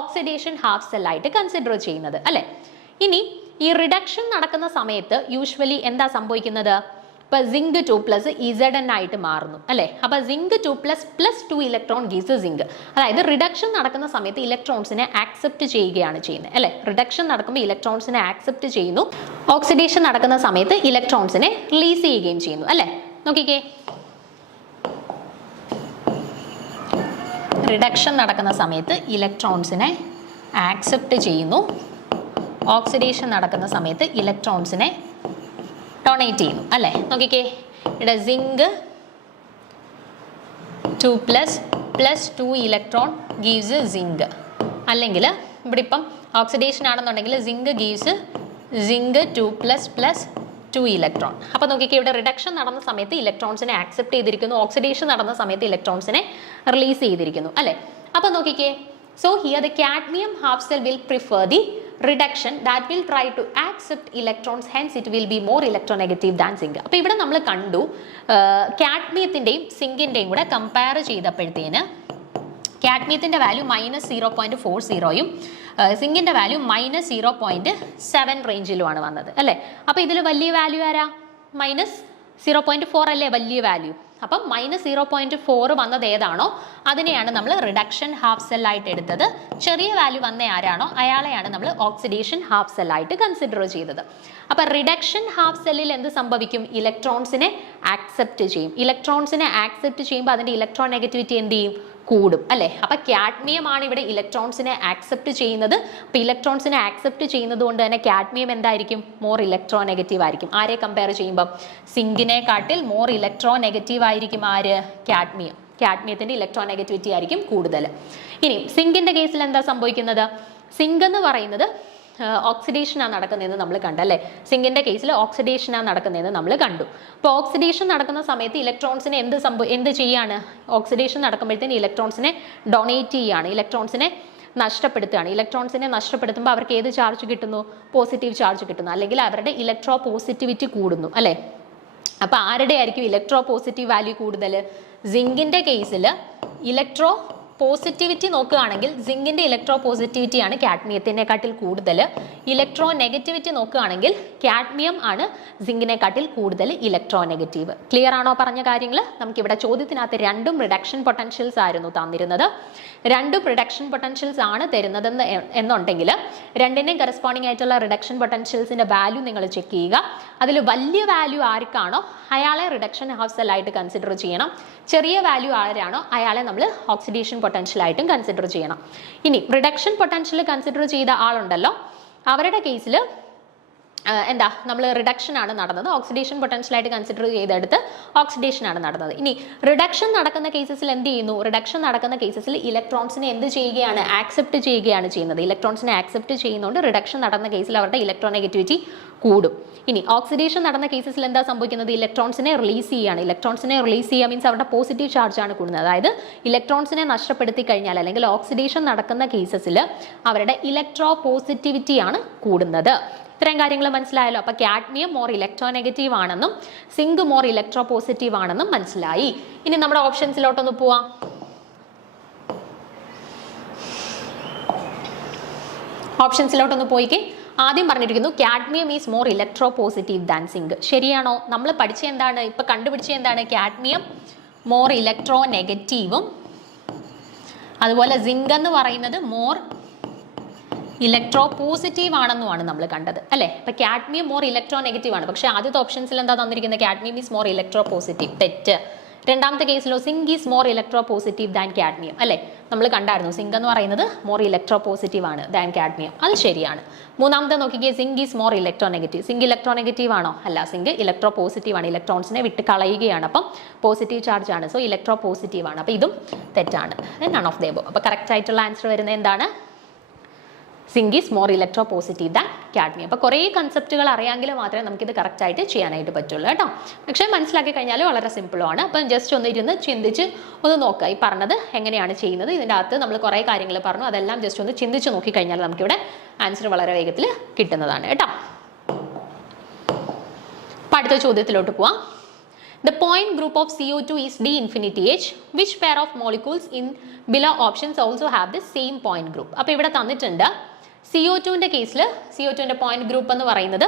ഓക്സിഡേഷൻ ഹാഫ് സെല്ലായിട്ട് കൺസിഡർ ചെയ്യുന്നത് അല്ലേ. ഇനി ഈ റിഡക്ഷൻ നടക്കുന്ന സമയത്ത് യൂഷ്വലി എന്താ സംഭവിക്കുന്നത്? ഇപ്പോൾ സിങ്ക് 2+ Zn ആയിട്ട് മാറുന്നു അല്ലേ. അപ്പോൾ സിങ്ക് 2+ +2 ഇലക്ട്രോൺ ഗീവ്സ് സിങ്ക്. അതായത് റിഡക്ഷൻ നടക്കുന്ന സമയത്ത് ഇലക്ട്രോൺസിനെ ആക്സെപ്റ്റ് ചെയ്യുകയാണ് ചെയ്യുന്നത് അല്ലേ. റിഡക്ഷൻ നടക്കുമ്പോൾ ഇലക്ട്രോൺസിനെ ആക്സെപ്റ്റ് ചെയ്യുന്നു, ഓക്സിഡേഷൻ നടക്കുന്ന സമയത്ത് ഇലക്ട്രോൺസിനെ റിലീസ് ചെയ്യുകയും ചെയ്യുന്നു അല്ലേ. നോക്കിക്കേ, റിഡക്ഷൻ നടക്കുന്ന സമയത്ത് ഇലക്ട്രോൺസിനെ ആക്സെപ്റ്റ് ചെയ്യുന്നു, ഓക്സിഡേഷൻ നടക്കുന്ന സമയത്ത് ഇലക്ട്രോൺസിനെ ഡൊണേറ്റ് ചെയ്യുന്നു അല്ലേ. നോക്കിക്കേ, ഇവിടെ സിങ്ക് 2+ +2 ഇലക്ട്രോൺ ഗീവ്സ് സിങ്ക്, അല്ലെങ്കിൽ ഇവിടെ ഇപ്പം ഓക്സിഡേഷൻ ആണെന്നുണ്ടെങ്കിൽ സിങ്ക് ഗീവ്സ് സിങ്ക് 2+ +2 ഇലക്ട്രോൺ. അപ്പോൾ നോക്കിക്കേ, ഇവിടെ റിഡക്ഷൻ നടന്ന സമയത്ത് ഇലക്ട്രോൺസിനെ ആക്സെപ്റ്റ് ചെയ്തിരിക്കുന്നു, ഓക്സിഡേഷൻ നടന്ന സമയത്ത് ഇലക്ട്രോൺസിനെ റിലീസ് ചെയ്തിരിക്കുന്നു അല്ലേ. അപ്പോൾ നോക്കിക്കേ, so here the cadmium half cell will prefer the reduction that will try to accept electrons, hence it will be more electronegative than zinc. അപ്പോൾ ഇവിടെ നമ്മൾ കണ്ടു കാഡ്മിയത്തിൻ്റെയും സിങ്കിൻ്റെയും കൂടെ കമ്പയർ ചെയ്തപ്പോഴത്തേന് കാഡ്മിയത്തിൻ്റെ വാല്യൂ -0.40യും സിങ്കിൻ്റെ വാല്യൂ -0.7 റേഞ്ചിലുമാണ് വന്നത് അല്ലേ. അപ്പോൾ ഇതിൽ വലിയ വാല്യൂ ആരാ? -0.4 അല്ലേ വലിയ വാല്യൂ. അപ്പം -0.4 വന്നത് ഏതാണോ അതിനെയാണ് നമ്മൾ റിഡക്ഷൻ ഹാഫ് സെല്ലായിട്ട് എടുത്തത്. ചെറിയ വാല്യൂ വന്ന ആരാണോ അയാളെയാണ് നമ്മൾ ഓക്സിഡേഷൻ ഹാഫ് സെല്ലായിട്ട് കൺസിഡർ ചെയ്തത്. അപ്പം റിഡക്ഷൻ ഹാഫ് സെല്ലിൽ എന്ത് സംഭവിക്കും? ഇലക്ട്രോൺസിനെ ആക്സെപ്റ്റ് ചെയ്യും. ഇലക്ട്രോൺസിനെ ആക്സെപ്റ്റ് ചെയ്യുമ്പോൾ അതിൻ്റെ ഇലക്ട്രോൺ നെഗറ്റിവിറ്റി എന്ത് ചെയ്യും? കൂടും അല്ലേ. അപ്പം കാഡ്മിയമാണ് ഇവിടെ ഇലക്ട്രോൺസിനെ ആക്സെപ്റ്റ് ചെയ്യുന്നത്. അപ്പം ഇലക്ട്രോൺസിനെ ആക്സെപ്റ്റ് ചെയ്യുന്നത് കൊണ്ട് തന്നെ കാഡ്മിയം എന്തായിരിക്കും? മോർ ഇലക്ട്രോ നെഗറ്റീവ് ആയിരിക്കും. ആരെ കമ്പയർ ചെയ്യുമ്പോൾ? സിങ്കിനെ കാട്ടിൽ മോർ ഇലക്ട്രോ നെഗറ്റീവ് ആയിരിക്കും ആര്? കാഡ്മിയം. കാഡ്മിയത്തിൻ്റെ ഇലക്ട്രോ നെഗറ്റിവിറ്റി ആയിരിക്കും കൂടുതൽ. ഇനി സിങ്കിൻ്റെ കേസിൽ എന്താ സംഭവിക്കുന്നത്? സിങ്ക് എന്ന് പറയുന്നത് ഓക്സിഡേഷനാണ് നടക്കുന്നതെന്ന് നമ്മൾ കണ്ടല്ലേ. സിങ്കിൻ്റെ കേസിൽ ഓക്സിഡേഷനാണ് നടക്കുന്നതെന്ന് നമ്മൾ കണ്ടു. അപ്പോൾ ഓക്സിഡേഷൻ നടക്കുന്ന സമയത്ത് ഇലക്ട്രോൺസിനെ എന്ത് ചെയ്യാണ്? ഓക്സിഡേഷൻ നടക്കുമ്പോഴത്തേന് ഇലക്ട്രോൺസിനെ ഡൊണേറ്റ് ചെയ്യുകയാണ്, ഇലക്ട്രോൺസിനെ നഷ്ടപ്പെടുത്തുകയാണ്. ഇലക്ട്രോൺസിനെ നഷ്ടപ്പെടുത്തുമ്പോൾ അവർക്ക് ഏത് ചാർജ് കിട്ടുന്നു? പോസിറ്റീവ് ചാർജ് കിട്ടുന്നു, അല്ലെങ്കിൽ അവരുടെ ഇലക്ട്രോ പോസിറ്റിവിറ്റി കൂടുന്നു അല്ലേ. അപ്പോൾ ആരുടെ ആയിരിക്കും ഇലക്ട്രോ പോസിറ്റീവ് വാല്യൂ കൂടുതൽ? സിങ്കിൻ്റെ കേസിൽ ഇലക്ട്രോ പോസിറ്റിവിറ്റി നോക്കുകയാണെങ്കിൽ സിങ്കിൻ്റെ ഇലക്ട്രോ പോസിറ്റിവിറ്റിയാണ് കാഡ്മിയത്തിനെക്കാട്ടിൽ കൂടുതൽ. ഇലക്ട്രോ നെഗറ്റിവിറ്റി നോക്കുകയാണെങ്കിൽ കാഡ്മിയം ആണ് സിങ്കിനെക്കാട്ടിൽ കൂടുതൽ ഇലക്ട്രോ നെഗറ്റീവ്. ക്ലിയർ ആണോ പറഞ്ഞ കാര്യങ്ങൾ? നമുക്കിവിടെ ചോദ്യത്തിനകത്ത് രണ്ടും റിഡക്ഷൻ പൊട്ടൻഷ്യൽസ് ആയിരുന്നു തന്നിരുന്നത്. രണ്ടും റിഡക്ഷൻ പൊട്ടൻഷ്യൽസ് ആണ് തരുന്നതെന്ന് എന്നുണ്ടെങ്കിൽ രണ്ടിൻ്റെയും കറസ്പോണ്ടിങ് ആയിട്ടുള്ള റിഡക്ഷൻ പൊട്ടൻഷ്യൽസിൻ്റെ വാല്യൂ നിങ്ങൾ ചെക്ക് ചെയ്യുക. അതിൽ വലിയ വാല്യൂ ആർക്കാണോ അയാളെ റിഡക്ഷൻ ഹാഫ് സെല്ലായിട്ട് കൺസിഡർ ചെയ്യണം. ചെറിയ വാല്യൂ ആരാണോ അയാളെ നമ്മൾ ഓക്സിഡേഷൻ പൊട്ടൻഷ്യലായിട്ടും കൺസിഡർ ചെയ്യണം. ഇനി റിഡക്ഷൻ പൊട്ടൻഷ്യൽ കൺസിഡർ ചെയ്ത ആളുണ്ടല്ലോ, അവരുടെ കേസിൽ എന്താ നമ്മൾ റിഡക്ഷൻ ആണ് നടന്നത്, ഓക്സിഡേഷൻ പൊട്ടൻഷ്യലായിട്ട് കൺസിഡർ ചെയ്തെടുത്ത് ഓക്സിഡേഷൻ ആണ് നടന്നത്. ഇനി റിഡക്ഷൻ നടക്കുന്ന കേസസിൽ എന്ത് ചെയ്യുന്നു? റിഡക്ഷൻ നടക്കുന്ന കേസസിൽ ഇലക്ട്രോൺസിനെ എന്ത് ചെയ്യുകയാണ്? ആക്സെപ്റ്റ് ചെയ്യുകയാണ് ചെയ്യുന്നത്. ഇലക്ട്രോൺസിനെ ആക്സെപ്റ്റ് ചെയ്യുന്നതുകൊണ്ട് റിഡക്ഷൻ നടന്ന കേസിൽ അവരുടെ ഇലക്ട്രോനെഗറ്റിവിറ്റി കൂടും. ഇനി ഓക്സിഡേഷൻ നടന്ന കേസസിൽ എന്താ സംഭവിക്കുന്നത്? ഇലക്ട്രോൺസിനെ റിലീസ് ചെയ്യുകയാണ്. ഇലക്ട്രോൺസിനെ റിലീസ് ചെയ്യുക മീൻസ് അവരുടെ പോസിറ്റീവ് ചാർജ് ആണ് കൂടുന്നത്. അതായത് ഇലക്ട്രോൺസിനെ നഷ്ടപ്പെടുത്തി കഴിഞ്ഞാൽ അല്ലെങ്കിൽ ഓക്സിഡേഷൻ നടക്കുന്ന കേസസിൽ അവരുടെ ഇലക്ട്രോ പോസിറ്റിവിറ്റിയാണ് കൂടുന്നത്. ഇത്രയും കാര്യങ്ങൾ മനസ്സിലായല്ലോ. അപ്പോൾ കാഡ്മിയം മോർ ഇലക്ട്രോ നെഗറ്റീവ് ആണെന്നും സിങ്ക് മോർ ഇലക്ട്രോ പോസിറ്റീവ് ആണെന്നും മനസ്സിലായി. ഇനി നമ്മുടെ ഓപ്ഷൻസിലോട്ടൊന്ന് പോവാം. ഓപ്ഷൻസിലോട്ടൊന്ന് പോയിക്ക്. ആദ്യം പറഞ്ഞിരിക്കുന്നു cadmium is more electropositive than zinc. ശരിയാണോ? നമ്മൾ പഠിച്ച എന്താണ്, ഇപ്പൊ കണ്ടുപിടിച്ച എന്താണ്? കാഡ്മിയം മോർ ഇലക്ട്രോ നെഗറ്റീവും അതുപോലെ സിങ്ക് എന്ന് പറയുന്നത് മോർ ഇലക്ട്രോ പോസിറ്റീവ് ആണെന്നുമാണ് നമ്മൾ കണ്ടത് അല്ലേ. അപ്പൊ കാഡ്മിയം മോർ ഇലക്ട്രോ നെഗറ്റീവ് ആണ്. പക്ഷെ ആദ്യത്തെ ഓപ്ഷൻസിൽ എന്താ തന്നിരിക്കുന്നത്? Cadmium is more electropositive. തെറ്റ്. രണ്ടാമത്തെ കേസിലോ zinc is more electropositive than cadmium അല്ലേ. നമ്മൾ കണ്ടായിരുന്നു സിങ്ക് എന്ന് പറയുന്നത് മോർ ഇലക്ട്രോ പോസിറ്റീവ് ആണ് ദാൻ കാഡ്മിയം. അത് ശരിയാണ്. മൂന്നാമത്തെ നോക്കിക്കേ, zinc is more electronegative. Zinc electronegative ആണോ? അല്ല, സിങ്ക് ഇലക്ട്രോ പോസിറ്റീവ് ആണ്. ഇലക്ട്രോൺസിനെ വിട്ട് കളയുകയാണ്, അപ്പം പോസിറ്റീവ് ചാർജ് ആണ്. സോ ഇലക്ട്രോ പോസിറ്റീവ് ആണ്. അപ്പം ഇതും തെറ്റാണ്. None of the above. അപ്പോൾ കറക്റ്റ് ആയിട്ടുള്ള ആൻസർ വരുന്നത് എന്താണ്? Zinc is more electropositive than cadmium. അപ്പോൾ കുറേ കൺസെപ്റ്റുകൾ അറിയാമെങ്കിൽ മാത്രമേ നമുക്കിത് കറക്റ്റായിട്ട് ചെയ്യാനായിട്ട് പറ്റുള്ളൂ കേട്ടോ. പക്ഷേ മനസ്സിലാക്കി കഴിഞ്ഞാൽ വളരെ സിമ്പിളുമാണ്. അപ്പം ജസ്റ്റ് ഒന്ന് ഇരുന്ന് ചിന്തിച്ച് ഒന്ന് നോക്കുക, ഈ പറഞ്ഞത് എങ്ങനെയാണ് ചെയ്യുന്നത്. ഇതിൻ്റെ അകത്ത് നമ്മൾ കുറേ കാര്യങ്ങൾ പറഞ്ഞു, അതെല്ലാം ജസ്റ്റ് ഒന്ന് ചിന്തിച്ച് നോക്കിക്കഴിഞ്ഞാൽ നമുക്കിവിടെ ആൻസർ വളരെ വേഗത്തിൽ കിട്ടുന്നതാണ് കേട്ടോ. അപ്പം അടുത്ത ചോദ്യത്തിലോട്ട് പോവാം. The point group of CO2 is D infinity H. Which pair of molecules in below options also have the same point group? അപ്പോൾ ഇവിടെ തന്നിട്ടുണ്ട് CO2ൻ്റെ കേസിൽ CO2ൻ്റെ പോയിന്റ് ഗ്രൂപ്പ് എന്ന് പറയുന്നത്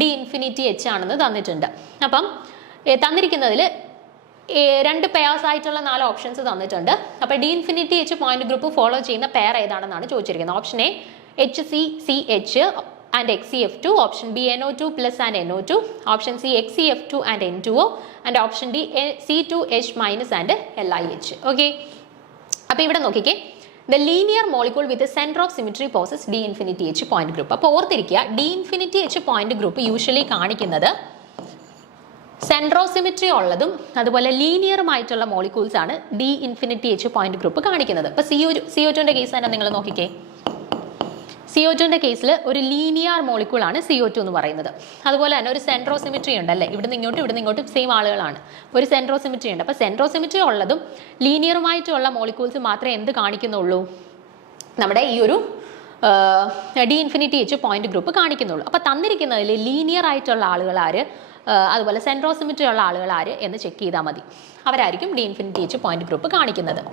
D infinity H ആണെന്ന് തന്നിട്ടുണ്ട്. അപ്പം തന്നിരിക്കുന്നതിൽ 2 പെയർസ് ആയിട്ടുള്ള 4 ഓപ്ഷൻസ് തന്നിട്ടുണ്ട്. അപ്പോൾ D infinity H point group follow ചെയ്യുന്ന പെയർ ഏതാണെന്നാണ് ചോദിച്ചിരിക്കുന്നത്. Option A HCCH and XCF2, option B NO2 plus and NO2, option C XCF2 and N2O, and option D C2H minus and LiH. Okay, അപ്പോൾ ഇവിടെ നോക്കിക്കേ, the linear molecule with the center of symmetry possess D infinity H point group. അപ്പോൾ ഓർത്തിരിക്കുക, D infinity H point group usually കാണിക്കുന്നത് സെൻട്രോ symmetry ഉള്ളതും അതുപോലെ ലീനിയറുമായിട്ടുള്ള molecules ആണ് D infinity H point group കാണിക്കുന്നത്. അപ്പോൾ CO2ൻ്റെ കേസ് തന്നെ നിങ്ങൾ നോക്കിക്കേ, CO2ൻ്റെ കേസിൽ ഒരു ലീനിയർ മോളിക്യൂളാണ് CO2 എന്ന് പറയുന്നത്. അതുപോലെ തന്നെ ഒരു സെൻട്രോസിമിട്രി ഉണ്ട് അല്ലേ, ഇവിടുന്ന് ഇങ്ങോട്ടും സെയിം ആളുകളാണ്. ഒരു സെൻട്രോസിമിട്രി ഉണ്ട്. അപ്പോൾ സെൻട്രോസിമിട്രി ഉള്ളതും ലീനിയറുമായിട്ടുള്ള മോളിക്യൂൾസ് മാത്രമേ എന്ത് കാണിക്കുന്നുള്ളൂ, നമ്മുടെ ഈ ഒരു D infinity H point group കാണിക്കുന്നുള്ളൂ. അപ്പോൾ തന്നിരിക്കുന്നതിൽ ലീനിയർ ആയിട്ടുള്ള ആളുകൾ ആര്, അതുപോലെ സെൻട്രോസിമിട്രി ഉള്ള ആളുകൾ ആര് എന്ന് ചെക്ക് ചെയ്താൽ മതി. അവരായിരിക്കും D infinity H point group കാണിക്കുന്നത്.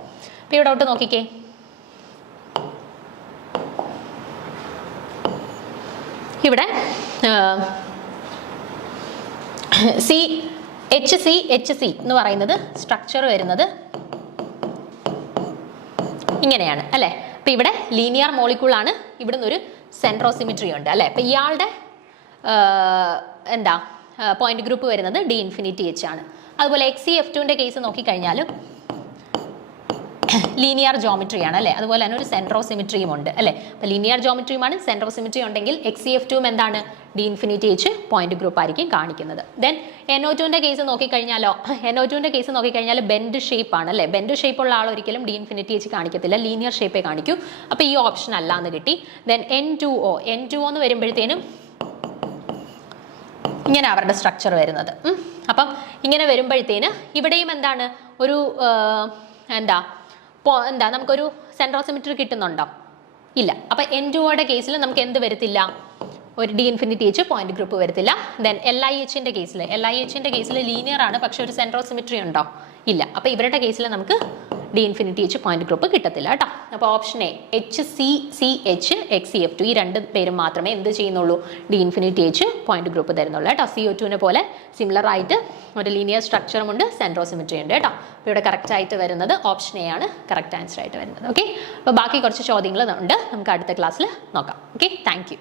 അപ്പോൾ ഇവിടോട്ട് നോക്കിക്കേ, ഇവിടെ HC എന്ന് പറയുന്നത് സ്ട്രക്ചർ വരുന്നത് ഇങ്ങനെയാണ് അല്ലേ. അപ്പം ഇവിടെ ലീനിയർ മോളിക്യൂൾ ആണ്, ഇവിടുന്ന് ഒരു സെൻട്രോസിമിട്രി ഉണ്ട് അല്ലേ. അപ്പം ഇയാളുടെ പോയിന്റ് ഗ്രൂപ്പ് വരുന്നത് D infinity H ആണ്. അതുപോലെ XCF2ൻ്റെ കേസ് നോക്കിക്കഴിഞ്ഞാലും ലീനിയർ ജോമെട്രിയാണ് അല്ലേ. അതുപോലെ തന്നെ ഒരു സെൻട്രോസിമിട്രിയും ഉണ്ട് അല്ലേ. അപ്പോൾ ലീനിയർ ജോമെട്രിയുമാണ്, സെൻട്രോസിമിട്രി ഉണ്ടെങ്കിൽ XCF2 എന്താണ്, D infinity H point group ആയിരിക്കും കാണിക്കുന്നത്. ദെൻ NO2ൻ്റെ കേസ് നോക്കിക്കഴിഞ്ഞാൽ ബെൻഡ് ഷേപ്പ് ആണ് അല്ലേ. ബെൻഡ് ഷേപ്പ് ഉള്ള ആൾ ഒരിക്കലും D infinity H കാണിക്കത്തില്ല, ലീനിയർ ഷേപ്പേ കാണിക്കൂ. അപ്പോൾ ഈ ഓപ്ഷൻ അല്ല എന്ന് കിട്ടി. ദെൻ N2O എന്ന് വരുമ്പോഴത്തേനും ഇങ്ങനെ അവരുടെ സ്ട്രക്ചർ വരുന്നത്. അപ്പം ഇങ്ങനെ വരുമ്പോഴത്തേന് ഇവിടെയും എന്താണ്, ഒരു നമുക്കൊരു സെൻട്രോസിമിട്രി കിട്ടുന്നുണ്ടോ, ഇല്ല. അപ്പം N2Oയുടെ കേസിൽ നമുക്ക് എന്ത് വരത്തില്ല, ഒരു D infinity H point group വരത്തില്ല. ദെൻ LiHൻ്റെ കേസിൽ ലീനിയർ ആണ്, പക്ഷെ ഒരു സെൻട്രോസിമിട്രി ഉണ്ടോ, ഇല്ല. അപ്പോൾ ഇവരുടെ കേസിൽ നമുക്ക് D infinity H point group കിട്ടത്തില്ല കേട്ടോ. അപ്പോൾ ഓപ്ഷൻ എ HCCH XCF2 ഈ 2 പേരും മാത്രമേ എന്ത് ചെയ്യുന്നുള്ളൂ, D infinity H point group തരുന്നുള്ളൂ കേട്ടോ. CO2നെ പോലെ സിമിലർ ആയിട്ട് ഒരു ലീനിയർ സ്ട്രക്ചറും ഉണ്ട്, സെൻട്രോസിമിട്രി ഉണ്ട് കേട്ടോ. അപ്പോൾ ഇവിടെ കറക്റ്റ് ആയിട്ട് വരുന്നത് ഓപ്ഷൻ എ ആണ് കറക്റ്റ് ആൻസർ ആയിട്ട് വരുന്നത്. ഓക്കെ, അപ്പോൾ ബാക്കി കുറച്ച് ചോദ്യങ്ങൾ ഉണ്ട്, നമുക്ക് അടുത്ത ക്ലാസ്സിൽ നോക്കാം. Okay, thank you.